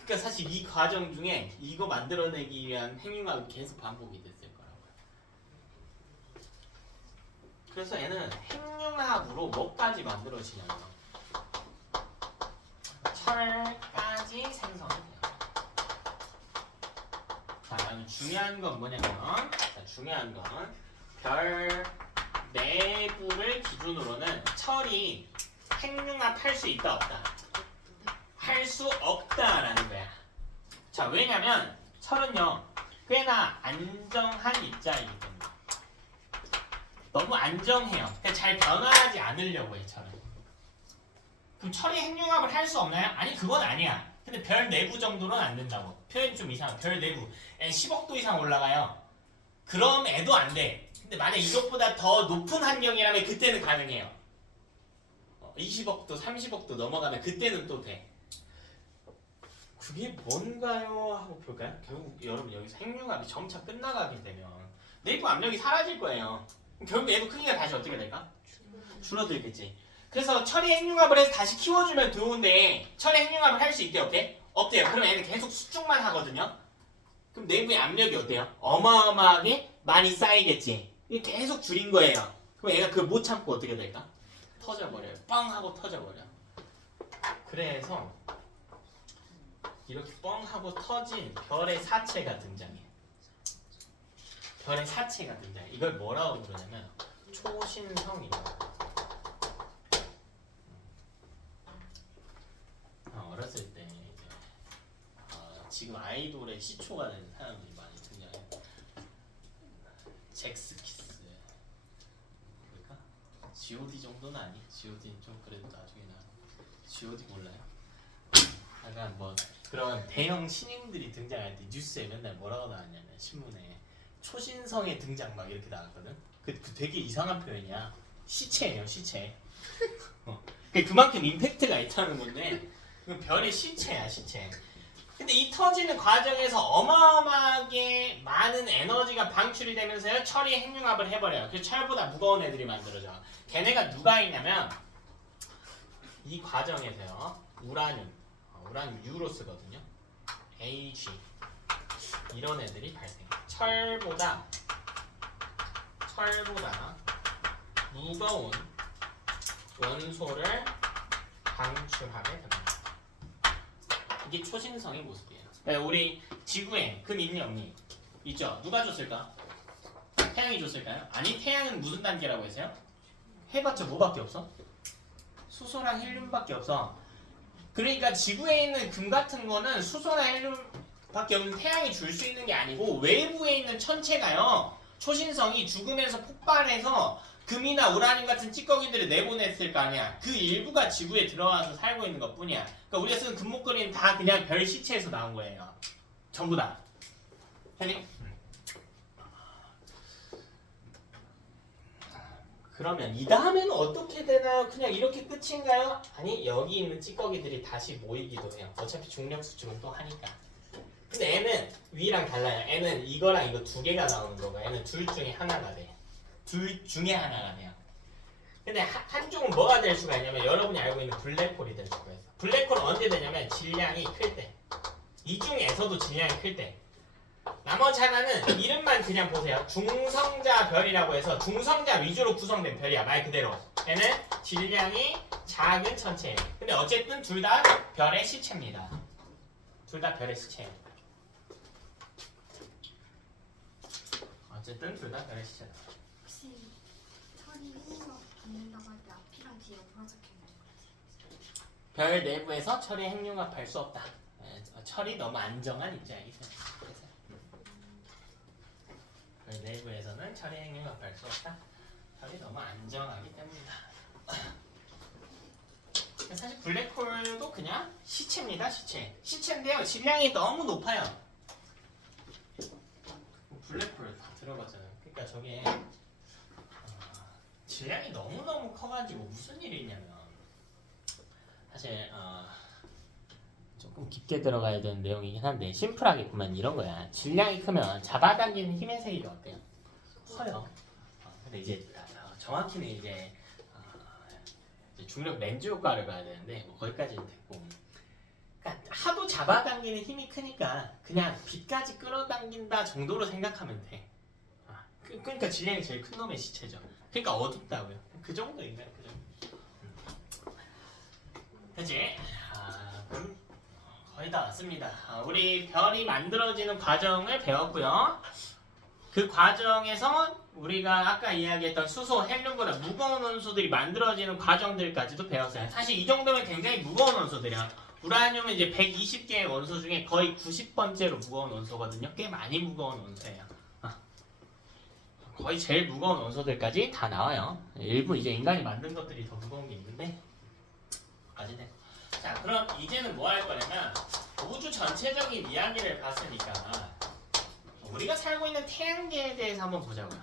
그러니까 사실 이 과정 중에 이거 만들어내기 위한 핵융합이 계속 반복이 됐을 거라고요. 그래서 얘는 핵융합으로 뭐까지 만들어지냐면 철까지 생성이 돼요. 자, 중요한 건 뭐냐면 중요한 건 별 내부를 기준으로는 철이 핵융합 할 수 있다 없다? 할 수 없다라는 거야. 자, 왜냐면 철은요 꽤나 안정한 입자이기 때문에 너무 안정해요. 그러니까 잘 변화하지 않으려고 해 철은. 그럼 철이 핵융합을 할 수 없나요? 아니 그건 아니야. 근데 별 내부 정도는 안 된다고. 표현이 좀 이상해. 별 내부 10억도 이상 올라가요. 그럼 애도 안 돼. 근데 만약 이것보다 더 높은 환경이라면 그때는 가능해요. 20억도 30억도 넘어가면 그때는 또 돼. 그게 뭔가요? 하고 볼까요? 결국 여러분 여기서 핵융합이 점차 끝나가게 되면 내부 압력이 사라질 거예요. 결국 내부 크기가 다시 어떻게 될까? 줄어들겠지. 그래서 철이 핵융합을 해서 다시 키워주면 좋은데 철이 핵융합을 할 수 있대 없대? 없대요. 그럼 얘는 계속 수축만 하거든요. 그럼 내부의 압력이 어때요? 어마어마하게 많이 쌓이겠지. 이게 계속 줄인 거예요. 그럼 얘가 그걸 못 참고 어떻게 될까? 터져버려요. 뻥 하고 터져버려. 그래서 이렇게 뻥 하고 터진 별의 사체가 등장해. 별의 사체가 등장해. 이걸 뭐라고 부르냐면 초신성이라고. 어렸을 때 이제 지금 아이돌의 시초가 된 사람들이 많이 등장해요. 잭스키스, 그러니까 G.O.D 정도는 아니. G.O.D는 좀 그래도 나중에 나. G.O.D 몰라요? 약간 뭐 그런 대형 신인들이 등장할 때 뉴스에 맨날 뭐라고 나왔냐면 신문에 초신성의 등장 막 이렇게 나왔거든. 그 되게 이상한 표현이야. 시체예요, 시체. 그만큼 임팩트가 있다는 건데 그 별의 시체야, 시체. 근데 이 터지는 과정에서 어마어마하게 많은 에너지가 방출이 되면서요 철이 핵융합을 해버려요. 그래서 철보다 무거운 애들이 만들어져. 걔네가 누가 있냐면 이 과정에서요 우라늄 U로 쓰거든요. Ag 이런 애들이 발생해요. 철보다 무거운 원소를 방출하게 됩니다. 이게 초신성의 모습이에요. 그러니까 우리 지구에 금, 인, 영이 있죠? 누가 줬을까? 태양이 줬을까요? 아니, 태양은 무슨 단계라고 했어요? 해봤자 뭐밖에 없어? 수소랑 헬륨밖에 없어. 그러니까 지구에 있는 금 같은 거는 수소나 헬륨밖에 없는 태양이 줄 수 있는 게 아니고 외부에 있는 천체가요. 초신성이 죽으면서 폭발해서 금이나 우라늄 같은 찌꺼기들을 내보냈을 거 아니야. 그 일부가 지구에 들어와서 살고 있는 것 뿐이야. 그러니까 우리가 쓰는 금목걸이는 다 그냥 별 시체에서 나온 거예요. 전부 다. 아니? 그러면 이 다음에는 어떻게 되나요? 그냥 이렇게 끝인가요? 아니, 여기 있는 찌꺼기들이 다시 모이기도 해요. 어차피 중력 수축은 또 하니까. 근데 얘는 위랑 달라요. 얘는 이거랑 이거 두 개가 나오는 거고 얘는 둘 중에 하나가 돼. 둘 중에 하나가 돼요. 근데 한쪽은 뭐가 될 수가 있냐면 여러분이 알고 있는 블랙홀이 될 수가 있어. 블랙홀은 언제 되냐면 질량이 클 때. 이 중에서도 질량이 클 때. 나머지 하나는 이름만 그냥 보세요. 중성자 별이라고 해서 중성자 위주로 구성된 별이야. 말 그대로. 얘는 질량이 작은 천체예요. 근데 어쨌든 둘 다 별의 시체입니다. 둘 다 별의 시체예요. 어쨌든 둘 다 별의 시체다. 혹시 철이 핵융합 받는다고 할 때 앞이랑 뒤에 뭐가 적혀있는 거지? 별 내부에서 철이 핵융합할 수 없다. 철이 너무 안정한 입장이죠. 별 내부에서는 철이 핵융합할 수 없다. 철이 너무 안정하기 때문이다. 사실 블랙홀도 그냥 시체입니다. 시체. 시체인데요. 질량이 너무 높아요. 블랙홀 다 들어봤잖아요. 그러니까 저게 질량이 너무너무 커가지고 무슨 일이 있냐면 사실 조금 깊게 들어가야 되는 내용이긴 한데 심플하게 보면 이런 거야. 질량이 크면 잡아당기는 힘의 세기가 어때요? 커요. 근데 이제 정확히는 이제 중력 렌즈 효과를 봐야 되는데 뭐 거기까지는 됐고 그러니까 하도 잡아당기는 힘이 크니까 그냥 빛까지 끌어당긴다 정도로 생각하면 돼. 그러니까 질량이 제일 큰 놈의 시체죠. 그러니까 어둡다고요. 그 정도인가요? 그 정도. 그치? 그럼 거의 다 왔습니다. 우리 별이 만들어지는 과정을 배웠고요. 그 과정에서 우리가 아까 이야기했던 수소, 헬륨보다 무거운 원소들이 만들어지는 과정들까지도 배웠어요. 사실 이 정도면 굉장히 무거운 원소들이야. 우라늄은 이제 120개의 원소 중에 거의 90번째로 무거운 원소거든요. 꽤 많이 무거운 원소예요. 거의 제일 무거운 원소들까지 다 나와요. 일부 이제 인간이 만든 것들이 더 무거운 게 있는데 까지네. 자, 그럼 이제는 뭐 할 거냐면 우주 전체적인 이야기를 봤으니까 우리가 살고 있는 태양계에 대해서 한번 보자고요.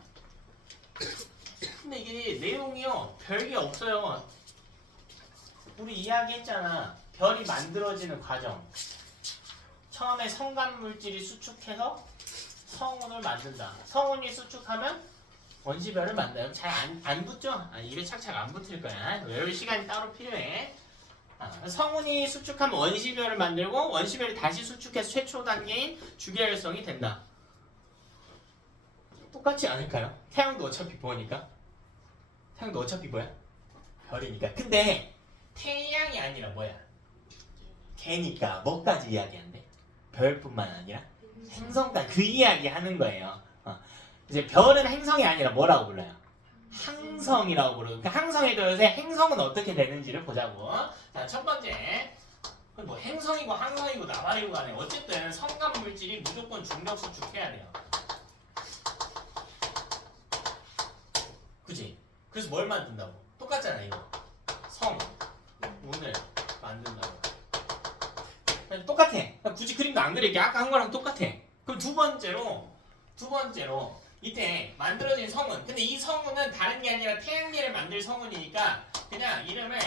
근데 이게 내용이요 별게 없어요. 우리 이야기했잖아. 별이 만들어지는 과정. 처음에 성간 물질이 수축해서 성운을 만든다. 성운이 수축하면 원시별을 만나요. 잘 안 붙죠? 입에 착착 안 붙을 거야. 외울 시간이 따로 필요해. 성운이 수축하면 원시별을 만들고 원시별이 다시 수축해서 최초 단계인 주계열성이 된다. 똑같지 않을까요? 태양도 어차피 뭐니까? 태양도 어차피 뭐야? 별이니까. 근데 태양이 아니라 뭐야? 개니까 뭐까지 이야기한대? 별뿐만 아니라 행성까지 그 이야기 하는 거예요. 이제 별은 행성이 아니라 뭐라고 불러요? 항성이라고 부르고 그 항성에 대해서 행성은 어떻게 되는지를 보자고. 자, 첫 번째 뭐 행성이고 항성이고 나발이고 간에 어쨌든 성간 물질이 무조건 중력 수축해야 돼요. 그지? 그래서 뭘 만든다고? 똑같잖아 이거. 성 문을 만든다고. 똑같아. 굳이 그림도 안 그릴게. 아까 한 거랑 똑같아. 그럼 두 번째로 이때 만들어진 성운. 근데 이 성운은 다른 게 아니라 태양계를 만들 성운이니까 그냥 이름을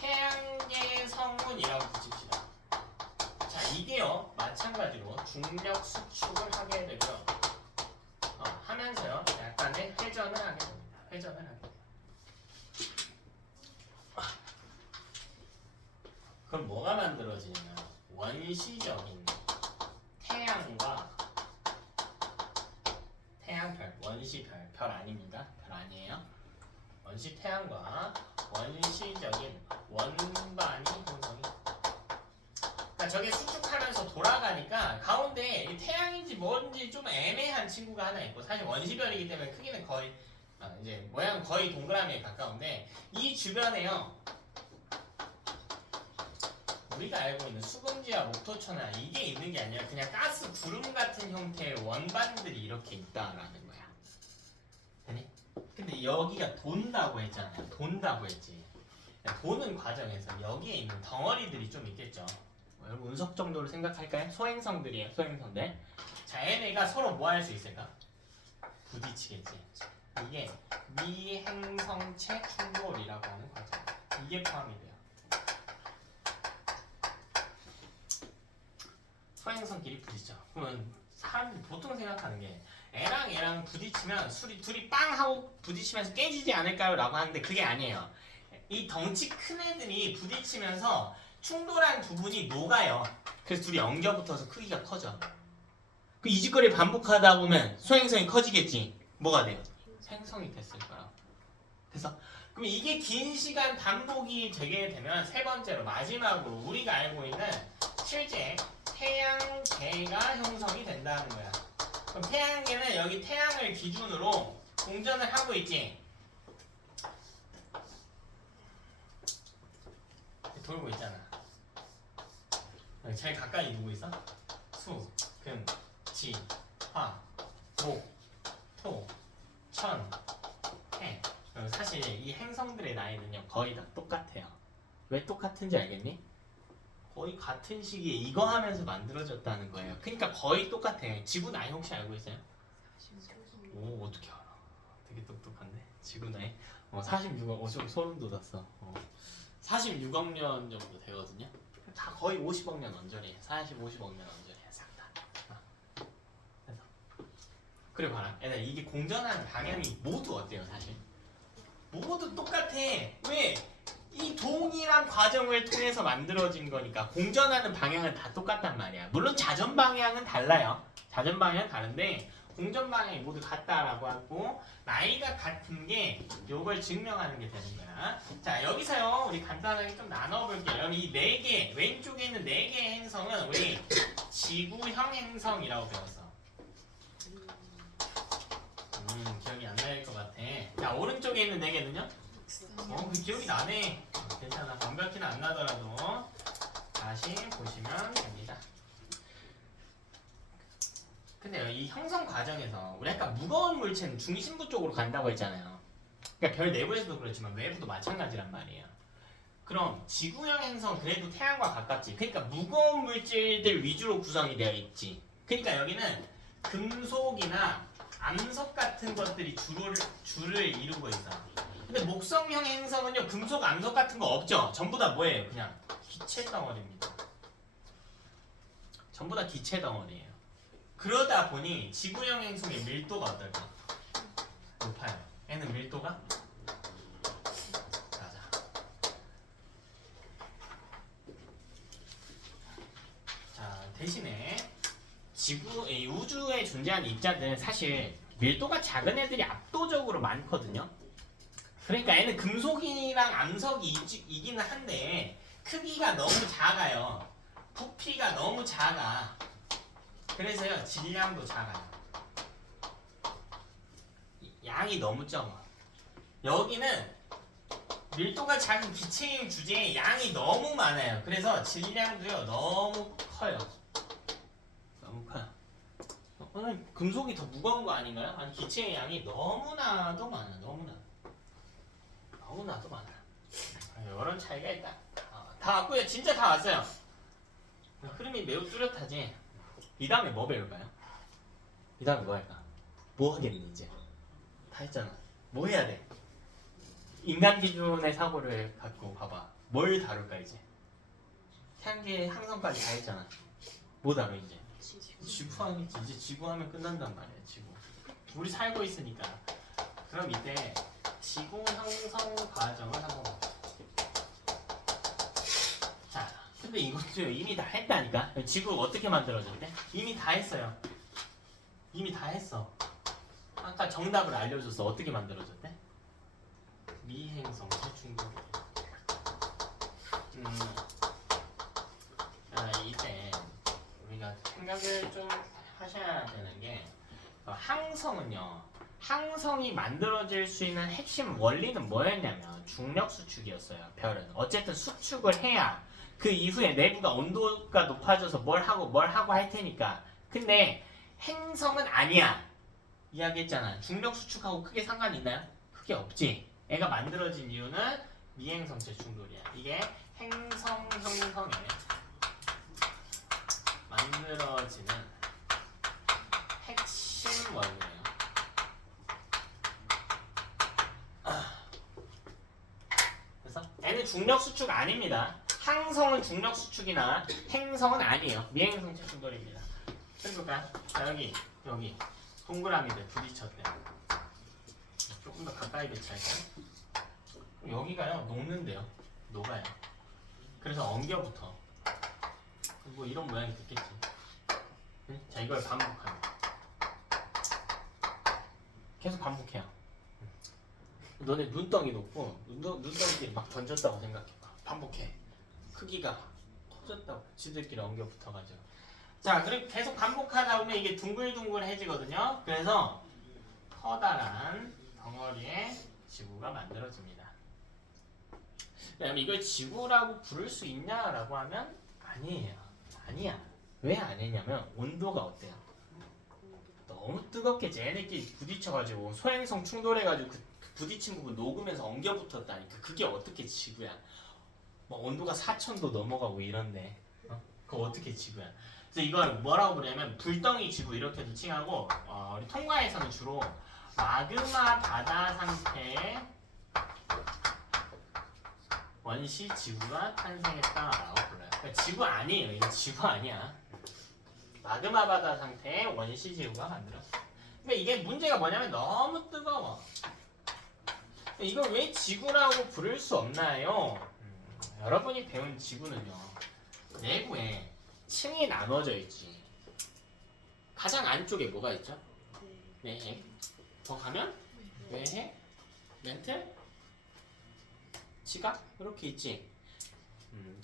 태양계 성운이라고 붙입시다. 자, 이게요 마찬가지로 중력 수축을 하게 되고요. 하면서요 약간의 회전을 하게 됩니다. 회전을 하게 돼요. 그럼 뭐가 만들어지냐면 원시적인 태양과 태양별, 원시별, 별 아닙니다. 별 아니에요. 원시 태양과 원시적인 원반이 형성이. 그러니까 저게 수축하면서 돌아가니까 가운데 이 태양인지 뭔지 좀 애매한 친구가 하나 있고 사실 원시별이기 때문에 크기는 거의 이제 모양 거의 동그라미에 가까운데 이 주변에요. 우리가 알고 있는 수금지와 목토천화 이게 있는 게 아니라 그냥 가스 구름 같은 형태의 원반들이 이렇게 있다라는 거야. 되니? 근데 여기가 돈다고 했잖아요. 돈다고 했지. 도는 과정에서 여기에 있는 덩어리들이 좀 있겠죠. 여러분 운석 정도로 생각할까요? 소행성들이에요. 소행성들. 자, 얘네가 서로 뭐 할 수 있을까? 부딪히겠지. 이게 미행성체 충돌이라고 하는 과정. 이게 포함이 돼요. 소행성끼리 부딪혀. 그러면 사람들이 보통 생각하는 게 애랑 얘랑 부딪히면 둘이 빵 하고 부딪히면서 깨지지 않을까요? 라고 하는데 그게 아니에요. 이 덩치 큰 애들이 부딪히면서 충돌한 부분이 녹아요. 그래서 둘이 엉겨붙어서 크기가 커져. 그 이직거리 반복하다 보면 소행성이 커지겠지. 뭐가 돼요? 생성이 됐을 거라. 그래서 그럼 이게 긴 시간 반복이 되게 되면 세 번째로 마지막으로 우리가 알고 있는 실제 태양계가 형성이 된다는 거야. 그럼 태양계는 여기 태양을 기준으로 공전을 하고 있지. 돌고 있잖아. 제일 가까이 누구 있어? 수, 금, 지, 화, 목, 토, 천, 해. 사실 이 행성들의 나이는요 거의 다 똑같아요. 왜 똑같은지 알겠니? 거의 같은 시기에 이거 하면서 만들어졌다는 거예요. 그러니까 거의 똑같아. 지구 나이 혹시 알고 있어요? 오, 어떻게 알아? 되게 똑똑한데? 지구 나이? 46억, 좀 소름 돋았어. 46억 년 정도 되거든요. 다 거의 50억 년 언저리에 50억 년 언저리에 싹 다. 그래서 그래 봐라. 얘들 이게 공전하는 방향이 모두 어때요, 사실? 모두 똑같아. 왜? 이 동일한 과정을 통해서 만들어진 거니까 공전하는 방향은 다 똑같단 말이야. 물론 자전 방향은 달라요. 자전 방향은 다른데 공전 방향이 모두 같다라고 하고 나이가 같은 게 요걸 증명하는 게 되는 거야. 자, 여기서요 우리 간단하게 좀 나눠볼게요. 이 네 개 왼쪽에 있는 네 개의 행성은 우리 지구형 행성이라고 배웠어. 기억이 안 날 것 같아. 자, 오른쪽에 있는 네 개는요? 그 기억이 나네. 괜찮아. 완벽히는 안 나더라도 다시 보시면 됩니다. 근데요, 이 형성 과정에서 우리 아까 무거운 물체는 중심부 쪽으로 간다고 했잖아요. 그러니까 별 내부에서도 그렇지만 외부도 마찬가지란 말이에요. 그럼 지구형 행성 그래도 태양과 가깝지. 그러니까 무거운 물질들 위주로 구성이 되어 있지. 그러니까 여기는 금속이나 암석 같은 것들이 줄을 이루고 있어. 근데 목성형 행성은요 금속, 암석 같은 거 없죠. 전부 다 뭐예요? 그냥 기체 덩어리입니다. 전부 다 기체 덩어리예요. 그러다 보니 지구형 행성의 밀도가 어떨까? 높아요. 얘는 밀도가 맞아. 자, 대신에 이 우주에 존재하는 입자들은 사실 밀도가 작은 애들이 압도적으로 많거든요. 그러니까 얘는 금속이랑 암석이 이기는 한데 크기가 너무 작아요. 부피가 너무 작아. 그래서요 질량도 작아요. 양이 너무 적어. 여기는 밀도가 작은 기체의 주제에 양이 너무 많아요. 그래서 질량도요 너무 커요. 너무 커요. 금속이 더 무거운 거 아닌가요? 아니 기체의 양이 너무나도 많아. 너무나 너무나도 많아. 이런 차이가 있다. 다 왔고요. 진짜 다 왔어요. 흐름이 매우 뚜렷하지. 이 다음에 뭐 배울까요? 이 다음에 뭐 할까? 뭐 하겠니 이제? 다 했잖아. 뭐 해야 돼? 인간 기준의 사고를 갖고 봐봐. 뭘 다룰까 이제? 태양계 항성까지 다 했잖아. 뭐 다뤄 이제? 지구 하겠지. 이제 지구 하면 끝난단 말이야. 지구. 우리 살고 있으니까. 그럼 이때 지구 형성 과정을 한번 보자. 자, 근데 이것도 이미 다 했다니까. 지구 어떻게 만들어졌대? 이미 다 했어요. 이미 다 했어. 아까 정답을 알려줬어. 어떻게 만들어졌대? 미행성체 충돌. 이때 우리가 생각을 좀 하셔야 되는 게 항성은요. 항성이 만들어질 수 있는 핵심 원리는 뭐였냐면 중력 수축이었어요. 별은 어쨌든 수축을 해야 그 이후에 내부가 온도가 높아져서 뭘 하고 할 테니까. 근데 행성은 아니야. 이야기했잖아. 중력 수축하고 크게 상관이 있나요? 크게 없지. 애가 만들어진 이유는 미행성체 충돌이야. 이게 행성 형성에 만들어지는 핵심 원리예요. 그래서 얘는 중력 수축 아닙니다. 항성은 중력 수축이나 행성은 아니에요. 미행성체 충돌입니다. 해볼까요? 자, 여기 동그라미들 부딪혔대. 조금 더 가까이 배치할까요? 여기가요 녹는데요. 녹아요. 그래서 엉겨붙어. 뭐 이런 모양이 됐겠지. 응? 자, 이걸 반복하면 계속 반복해요. 너네 눈덩이 놓고 눈덩이끼리 막 던졌다고 생각해봐. 반복해. 크기가 커졌다고. 지들끼리 엉겨 붙어가지고. 자, 그리고 계속 반복하다 보면 이게 둥글둥글해지거든요. 그래서 커다란 덩어리의 지구가 만들어집니다. 그다음에 이걸 지구라고 부를 수 있냐라고 하면 아니에요. 아니야. 왜 아니냐면 온도가 어때요? 너무 뜨겁겠지. 얘네끼리 부딪혀가지고 소행성 충돌해가지고 그 부딪힌 부분 녹으면서 엉겨 붙었다니까. 그게 어떻게 지구야? 뭐 온도가 4000도 넘어가고 이런데 그거 어떻게 지구야? 그래서 이걸 뭐라고 부르냐면 불덩이 지구 이렇게도 칭하고 우리 통과에서는 주로 마그마 바다 상태의 원시 지구가 탄생했다라고 불러요. 그러니까 지구 아니에요. 이거 지구 아니야. 마그마 바다 상태의 원시 지구가 만들었어. 근데 이게 문제가 뭐냐면 너무 뜨거워. 이걸 왜 지구라고 부를 수 없나요? 여러분이 배운 지구는요. 내부에 층이 나눠져 있지. 가장 안쪽에 뭐가 있죠? 내핵. 더 가면 외핵, 멘틀, 지각 이렇게 있지.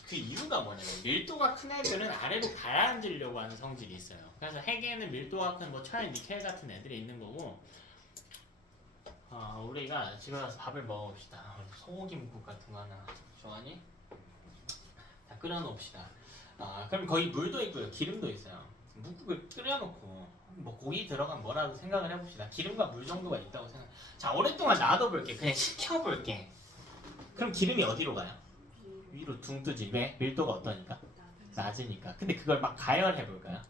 그 이유가 뭐냐면 밀도가 큰 애들은 아래로 가라앉으려고 하는 성질이 있어요. 그래서 핵에는 밀도가 큰 뭐 철, 니켈 같은 애들이 있는 거고. 우리가 집에 가서 밥을 먹어봅시다. 소고기묵국 같은 거 하나 좋아하니? 자, 끓여놓읍시다. 그럼 거기 물도 있고요, 기름도 있어요. 묵국을 끓여놓고 뭐 고기 들어간 뭐라도 생각을 해봅시다. 기름과 물 정도가 있다고 생각. 자, 오랫동안 놔둬볼게. 그냥 식혀볼게. 그럼 기름이 어디로 가요? 위로 둥 뜨지. 왜? 밀도가 어떠니까? 낮으니까. 근데 그걸 막 가열해볼까요?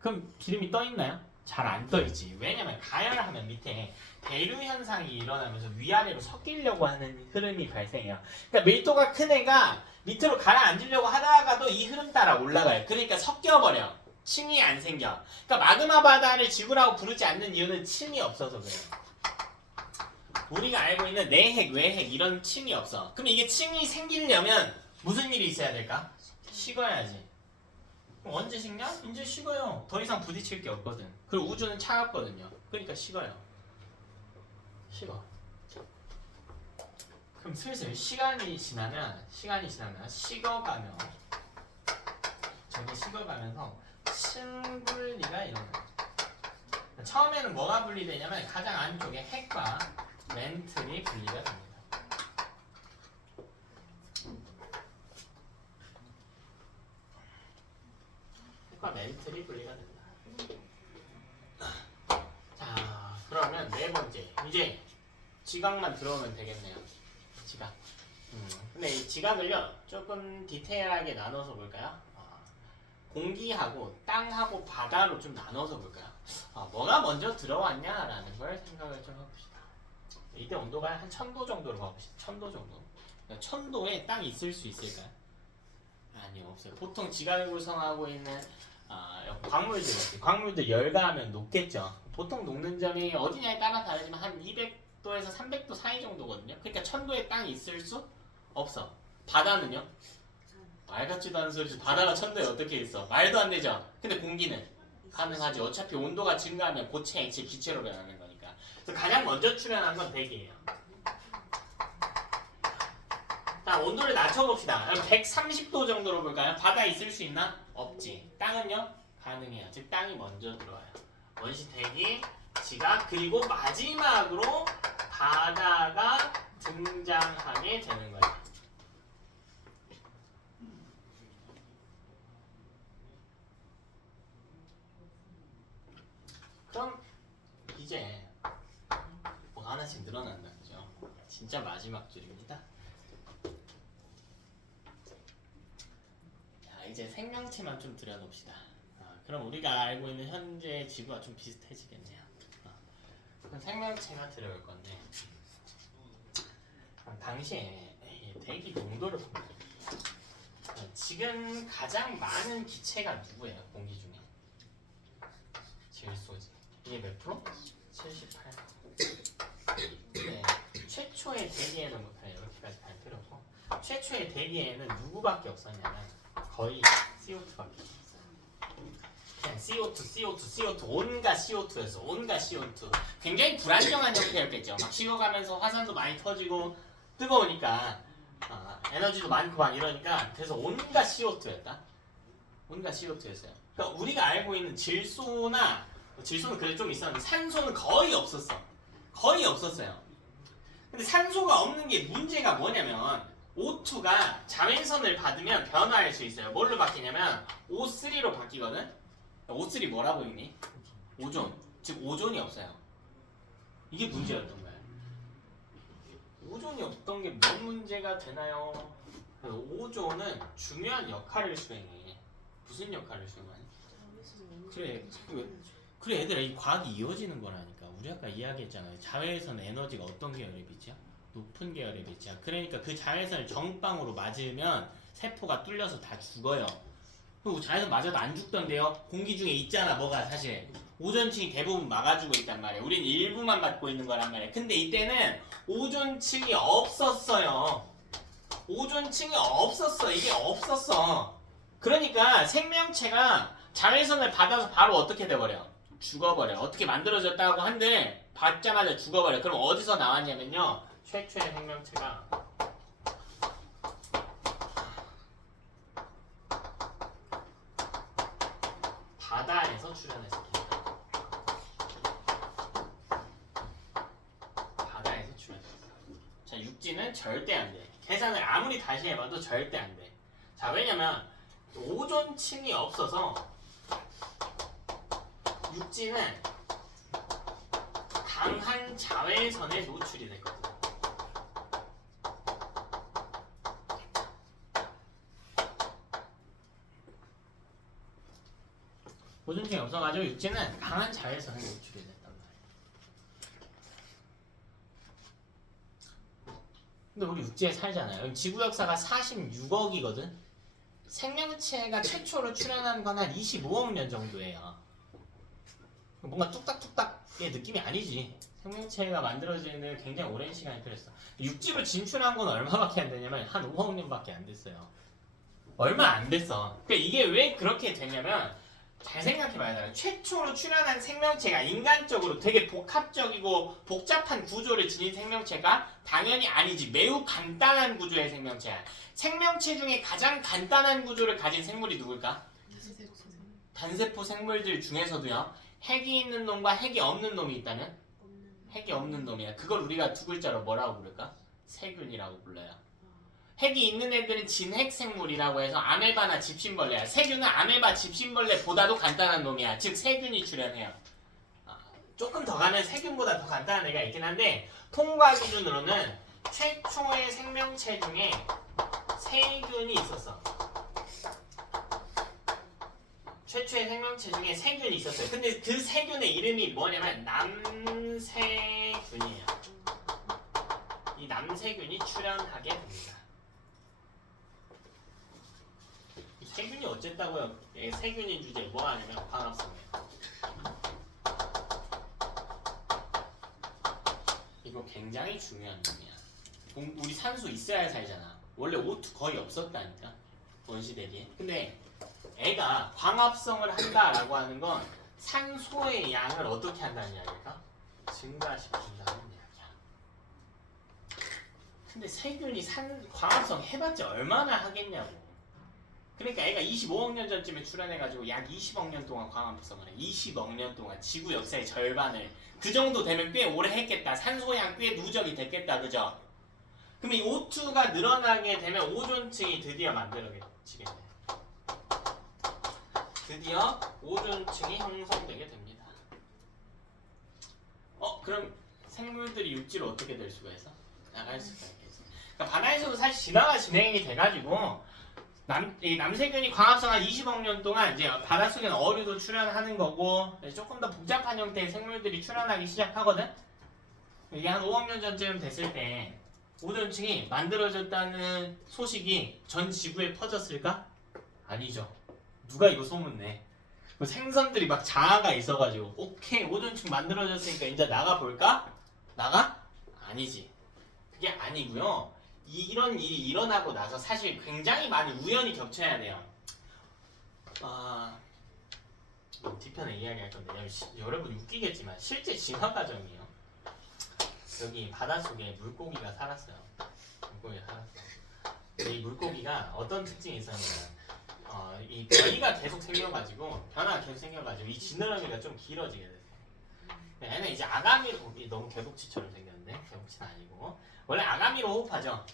그럼 기름이 떠 있나요? 잘 안 떠 있지. 왜냐면 가열하면 밑에 대류 현상이 일어나면서 위아래로 섞이려고 하는 흐름이 발생해요. 그러니까 밀도가 큰 애가 밑으로 가라앉으려고 하다가도 이 흐름 따라 올라가요. 그러니까 섞여버려. 층이 안 생겨. 그러니까 마그마 바다를 지구라고 부르지 않는 이유는 층이 없어서 그래요. 우리가 알고 있는 내핵, 외핵 이런 층이 없어. 그럼 이게 층이 생기려면 무슨 일이 있어야 될까? 식어야지. 그럼 언제 식냐? 이제 식어요. 더 이상 부딪힐 게 없거든. 그리고 우주는 차갑거든요. 그러니까 식어요. 식어. 그럼 슬슬 시간이 지나면 식어가며 저기 식어가면서 층 분리가 일어나요. 처음에는 뭐가 분리되냐면 가장 안쪽에 핵과 멘틀이 분리가 됩니다. 핵과 멘틀이 분리가 된다. 자, 그러면 네 번째. 이제 지각만 들어오면 되겠네요. 지각. 근데 이 지각을요 조금 디테일하게 나눠서 볼까요? 공기하고 땅하고 바다로 좀 나눠서 볼까요? 뭐가 먼저 들어왔냐라는 걸 생각을 좀 해봅시다. 이때 온도가 한 1000도 정도로 가봅시다. 1000도 정도. 1000도에 땅이 있을 수 있을까요? 아니요, 없어요. 보통 지각을 구성하고 있는 광물들 열가하면 녹겠죠. 보통 녹는 점이 어디냐에 따라 다르지만 한 200도에서 300도 사이 정도거든요. 그러니까 1000도에 땅이 있을 수 없어. 바다는요? 말 같지도 않은 소리지. 바다가 1000도에 어떻게 있어? 말도 안 되죠. 근데 공기는 가능하지. 어차피 온도가 증가하면 고체, 액체, 기체로 변하는 거니까. 그래서 가장 먼저 출현한 건 대기예요. 자, 온도를 낮춰봅시다. 130도 정도로 볼까요? 바다에 있을 수 있나? 없지. 땅은요? 가능해요. 즉 땅이 먼저 들어와요. 원시 대기, 지각, 그리고 마지막으로 바다가 등장하게 되는 거예요. 그럼 이제 뭐 하나씩 늘어난다, 그죠? 진짜 마지막 줄입니다. 자, 이제 생명체만 좀 들여놓읍시다. 그럼 우리가 알고 있는 현재 지구와 좀 비슷해지겠네요. 그럼 생명체가 들어올 건데, 당시에 대기 농도를 봅니다. 지금 가장 많은 기체가 누구예요? 공기 중에 질소지. 이게 몇 프로? 78. 네, 최초의 대기에는 못해. 이렇게까지 갈 필요 없고, 최초의 대기에는 누구밖에 없었냐면 거의 CO2밖에 없었어요. 그냥 CO2 온갖 CO2였어. 온갖 CO2. 굉장히 불안정한 형태였겠죠. 막 식어가면서 화산도 많이 터지고 뜨거우니까 에너지도 많고 막 이러니까 그래서 온갖 CO2였다. 온갖 CO2였어요. 그러니까 우리가 알고 있는 질소는 그래도 좀 있었는데 산소는 거의 없었어. 거의 없었어요. 근데 산소가 없는 게 문제가 뭐냐면 O2가 자외선을 받으면 변화할 수 있어요. 뭘로 바뀌냐면 O3로 바뀌거든. O3 뭐라고 읽니? 오존. 즉 오존이 없어요. 이게 문제였던 거예요. 오존이 없던 게 뭔 문제가 되나요? 오존은 중요한 역할을 수행해. 무슨 역할을 수행하니? 그래 얘들아, 이 과학이 이어지는 거라니까. 우리 아까 이야기했잖아요. 자외선 에너지가 어떤 계열의 빛이야? 높은 계열의 빛이야. 그러니까 그 자외선을 정방으로 맞으면 세포가 뚫려서 다 죽어요. 그리고 자외선 맞아도 안 죽던데요? 공기 중에 있잖아, 뭐가 사실. 오존층이 대부분 막아주고 있단 말이야. 우린 일부만 받고 있는 거란 말이야. 근데 이때는 오존층이 없었어요. 오존층이 없었어. 이게 없었어. 그러니까 생명체가 자외선을 받아서 바로 어떻게 돼버려? 죽어버려. 어떻게 만들어졌다고 한들 받자마자 죽어버려. 그럼 어디서 나왔냐면요, 최초의 생명체가 바다에서 출현했습니다. 바다에서 출현했습니다. 자, 육지는 절대 안 돼. 계산을 아무리 다시 해봐도 절대 안 돼. 자, 왜냐면 오존층이 없어서 육지는 강한 자외선에 노출이 됐거든. 오존층이 없어가지고 육지는 강한 자외선에 노출이 됐단 말이야. 근데 우리 육지에 살잖아요. 지구 역사가 46억이거든. 생명체가 최초로 출현한 건 한 25억 년 정도예요. 뭔가 뚝딱뚝딱의 느낌이 아니지. 생명체가 만들어지는 굉장히 오랜 시간이 필요했어. 육지로 진출한 건 얼마밖에 안 되냐면 한 5억 년밖에 안 됐어요. 얼마 안 됐어. 그러니까 이게 왜 그렇게 됐냐면, 잘 생각해봐야 돼. 최초로 출현한 생명체가 인간적으로 되게 복합적이고 복잡한 구조를 지닌 생명체가 당연히 아니지. 매우 간단한 구조의 생명체야. 생명체 중에 가장 간단한 구조를 가진 생물이 누굴까? 단세포 생물들 중에서도요, 핵이 있는 놈과 핵이 없는 놈이 있다면? 핵이 없는 놈이야. 그걸 우리가 두 글자로 뭐라고 부를까? 세균이라고 불러요. 핵이 있는 애들은 진핵 생물이라고 해서 아메바나 집신벌레야. 세균은 아메바, 집신벌레보다도 간단한 놈이야. 즉 세균이 출현해요. 조금 더 가면 세균보다 더 간단한 애가 있긴 한데 통과 기준으로는 최초의 생명체 중에 세균이 있었어. 최초의 생명체 중에 세균이 있었어요. 근데 그 세균의 이름이 뭐냐면 남세균이에요. 이 남세균이 출현하게 됩니다. 이 세균이 어쨌다고요? 세균인 주제에 뭐 하냐면 광합성이에요. 이거 굉장히 중요한 점이야. 우리 산소 있어야 살잖아. 원래 O2 거의 없었다니까 원시 대비에. 근데 애가 광합성을 한다라고 하는 건 산소의 양을 어떻게 한다는 이야기일까? 증가시킨다는 이야기야. 근데 세균이 광합성 해봤자 얼마나 하겠냐고. 그러니까 애가 25억 년 전쯤에 출현해가지고 약 20억 년 동안 광합성을 해. 20억 년 동안 지구 역사의 절반을. 그 정도 되면 꽤 오래 했겠다. 산소양 꽤 누적이 됐겠다. 그죠? 그럼 이 O2가 늘어나게 되면 오존층이 드디어 만들어지겠네. 드디어 오존층이 형성되게 됩니다. 그럼 생물들이 육지로 어떻게 될 수가 있어? 나갈 수가 있겠어. 그러니까 바다에서도 사실 진화가 진행이 돼가지고 이 남세균이 광합성한 20억 년 동안 이제 바닷속에는 어류도 출현하는 거고 조금 더 복잡한 형태의 생물들이 출현하기 시작하거든. 이게 한 5억 년 전쯤 됐을 때 오존층이 만들어졌다는 소식이 전 지구에 퍼졌을까? 아니죠. 누가 이거 소문내? 생선들이 막 장아가 있어가지고 오케이 오존층 만들어졌으니까 이제 나가볼까? 나가? 아니지. 그게 아니고요. 이런 일이 일어나고 나서 사실 굉장히 많은 우연이 겹쳐야 돼요. 뒤편에 이야기할 건데 여러분 웃기겠지만 실제 진화 과정이에요. 여기 바닷속에 물고기가 살았어요. 이 물고기가 어떤 특징이 있었냐면 이 변이가 계속 생겨가지고 이 지느러미가 좀 길어지게 됐어요. 얘는 이제 아가미로 너무 개복치처럼 생겼는데 개복치는 아니고 원래 아가미로 호흡하죠.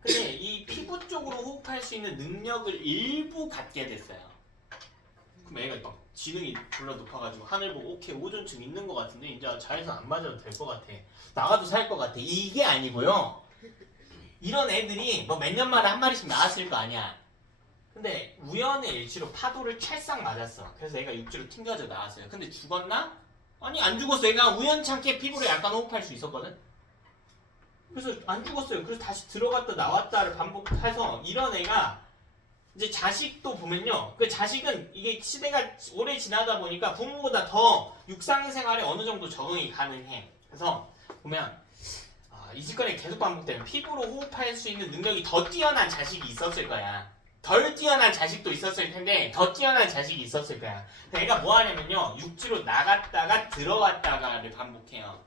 근데 이 피부 쪽으로 호흡할 수 있는 능력을 일부 갖게 됐어요. 그럼 얘가 막 지능이 불러 높아가지고 하늘 보고 오케이 오존층 있는 것 같은데 이제 자외선 안 맞아도 될 것 같아. 나가도 살 것 같아. 이게 아니고요. 이런 애들이 뭐 몇 년 만에 한 마리씩 나왔을 거 아니야. 근데 우연의 일치로 파도를 찰싹 맞았어. 그래서 얘가 육지로 튕겨져 나왔어요. 근데 죽었나? 아니 안 죽었어. 얘가 우연찮게 피부로 약간 호흡할 수 있었거든. 그래서 안 죽었어요. 그래서 다시 들어갔다 나왔다를 반복해서 이런 애가 이제 자식도 보면요. 그 자식은 이게 시대가 오래 지나다 보니까 부모보다 더 육상 생활에 어느 정도 적응이 가능해. 그래서 보면 이 짓거리 계속 반복되면 피부로 호흡할 수 있는 능력이 더 뛰어난 자식이 있었을 거야. 덜 뛰어난 자식도 있었을 텐데 더 뛰어난 자식이 있었을 거야. 얘가 뭐 하냐면요. 육지로 나갔다가 들어왔다가를 반복해요.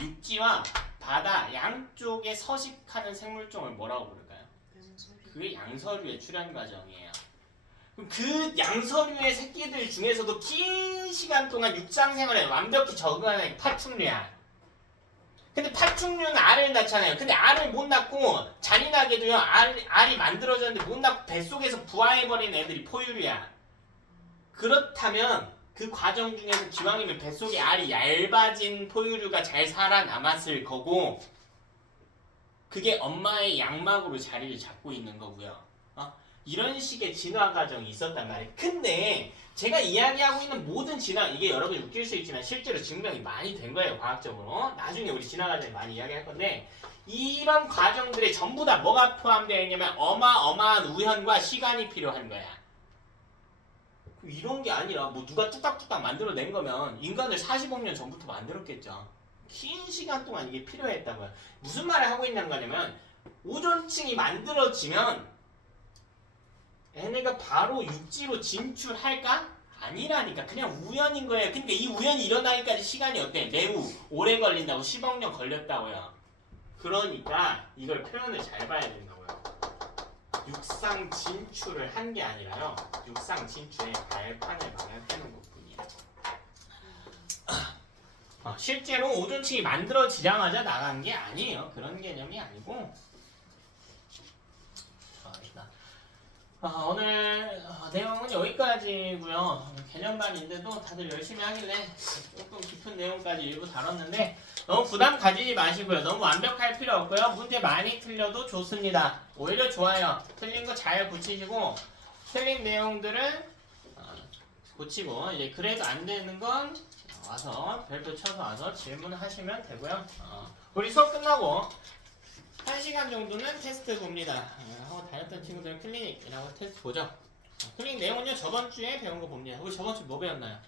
육지와 바다 양쪽에 서식하는 생물종을 뭐라고 부를까요? 그게 양서류의 출현 과정이에요. 그럼 그 양서류의 새끼들 중에서도 긴 시간 동안 육상 생활에 완벽히 적응하는 게 파충류야. 근데 파충류는 알을 낳잖아요. 근데 알을 못 낳고 잔인하게도요. 알이 만들어졌는데 못 낳고 뱃속에서 부화해버린 애들이 포유류야. 그렇다면 그 과정 중에서 기왕이면 뱃속에 알이 얇아진 포유류가 잘 살아남았을 거고 그게 엄마의 양막으로 자리를 잡고 있는 거고요. 이런 식의 진화 과정이 있었단 말이에요. 근데 제가 이야기하고 있는 모든 진화 이게 여러분이 웃길 수 있지만 실제로 증명이 많이 된 거예요. 과학적으로. 나중에 우리 진화 과정에 많이 이야기할 건데 이런 과정들에 전부 다 뭐가 포함되어 있냐면 어마어마한 우연과 시간이 필요한 거야. 이런 게 아니라 뭐 누가 뚝딱뚝딱 만들어낸 거면 인간을 40억 년 전부터 만들었겠죠. 긴 시간 동안 이게 필요했다고요. 무슨 말을 하고 있는 거냐면 오존층이 만들어지면 얘네가 바로 육지로 진출할까? 아니라니까. 그냥 우연인 거예요. 근데 이 우연이 일어나기까지 시간이 어때? 매우 오래 걸린다고. 10억 년 걸렸다고요. 그러니까 이걸 표현을 잘 봐야 된다고요. 육상 진출을 한 게 아니라요. 육상 진출에 발판을 마련하는 것뿐이에요. 실제로 오존층이 만들어지자마자 나간 게 아니에요. 그런 개념이 아니고 오늘 내용은 여기까지고요. 개념반인데도 다들 열심히 하길래 조금 깊은 내용까지 일부 다뤘는데 너무 부담 가지지 마시고요. 너무 완벽할 필요 없고요. 문제 많이 틀려도 좋습니다. 오히려 좋아요. 틀린 거 잘 고치시고 틀린 내용들은 고치고 이제 그래도 안 되는 건 와서 별표 쳐서 와서 질문하시면 되고요. 우리 수업 끝나고 1시간 정도는 테스트 봅니다. 하고 다녔던 친구들은 클리닉이라고 테스트 보죠. 클리닉 내용은요 저번 주에 배운 거 봅니다. 우리 저번 주 뭐 배웠나요?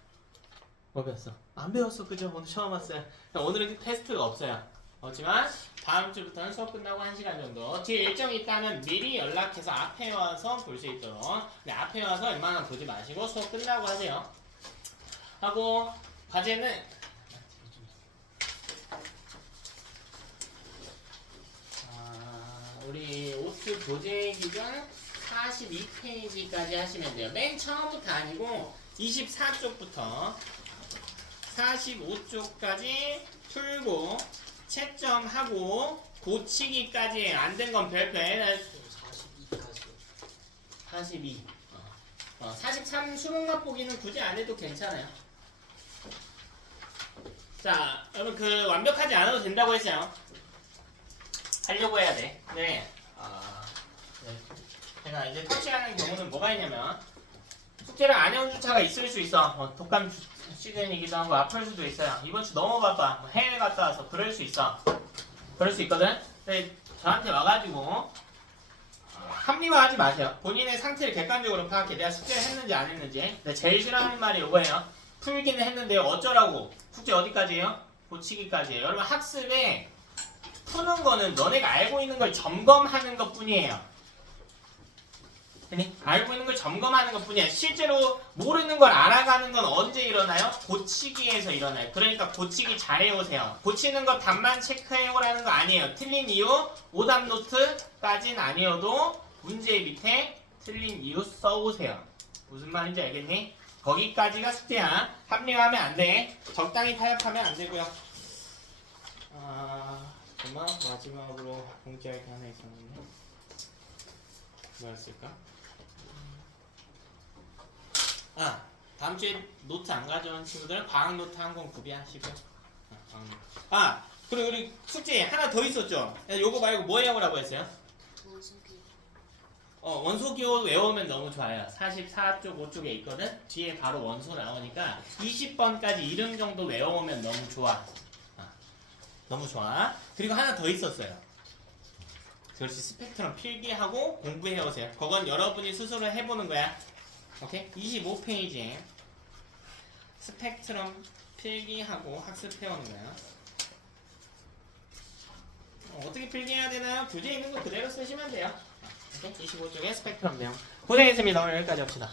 뭐 배웠어? 안 배웠어, 그죠? 오늘 처음 왔어요. 오늘은 테스트가 없어요. 없지만 다음 주부터는 수업 끝나고 1시간 정도 뒤에 일정이 있다면 미리 연락해서 앞에 와서 볼 수 있도록. 근데 앞에 와서 웬만하면 보지 마시고 수업 끝나고 하세요. 하고 과제는 우리 오트 교재 기준 42페이지까지 하시면 돼요. 맨 처음부터 아니고 24쪽부터 45쪽까지 풀고 채점하고 고치기까지 안 된 건 별표에 42까지요. 42 43 수능 맛보기는 굳이 안 해도 괜찮아요. 자, 여러분 그 완벽하지 않아도 된다고 했어요. 하려고 해야 돼. 네. 제가 이제 터치하는 경우는 뭐가 있냐면 숙제를 안 해온 주차가 있을 수 있어. 독감 시즌이기도 하고 아플 수도 있어요. 이번 주 너무 바빠. 해외 갔다 와서 그럴 수 있어. 그럴 수 있거든. 근데 저한테 와가지고 합리화하지 마세요. 본인의 상태를 객관적으로 파악해. 내가 숙제를 했는지 안 했는지. 근데 제일 싫어하는 말이 이거예요. 풀기는 했는데 어쩌라고. 숙제 어디까지예요? 고치기까지예요. 여러분 학습에 푸는 거는 너네가 알고 있는 걸 점검하는 것 뿐이에요. 알고 있는 걸 점검하는 것 뿐이야. 실제로 모르는 걸 알아가는 건 언제 일어나요? 고치기에서 일어나요. 그러니까 고치기 잘해오세요. 고치는 거 답만 체크해오라는 거 아니에요. 틀린 이유 오답 노트까진 아니어도 문제 밑에 틀린 이유 써오세요. 무슨 말인지 알겠니? 거기까지가 숙제야. 합리화하면 안 돼. 적당히 타협하면 안 되고요. 정말 마지막으로 공지할 게 하나 있었는데 뭐였을까? 다음 주에 노트 안 가져온 친구들은 과학 노트 한 권 구비하시고요. 그리고 우리 숙제 하나 더 있었죠? 요거 말고 뭐 외우라고 했어요? 원소기. 원소기호 외우면 너무 좋아요. 44쪽 5쪽에 있거든? 뒤에 바로 원소 나오니까 20번까지 이름 정도 외워오면 너무 좋아. 너무 좋아. 그리고 하나 더 있었어요. 그렇지. 스펙트럼 필기하고 공부해오세요. 그건 여러분이 스스로 해보는 거야. 오케이? 25페이지에 스펙트럼 필기하고 학습해오는 거야. 어떻게 필기해야 되나요? 교재에 있는 거 그대로 쓰시면 돼요. 오케이? 25쪽에 스펙트럼 내용. 고생했습니다. 오늘 여기까지 합시다.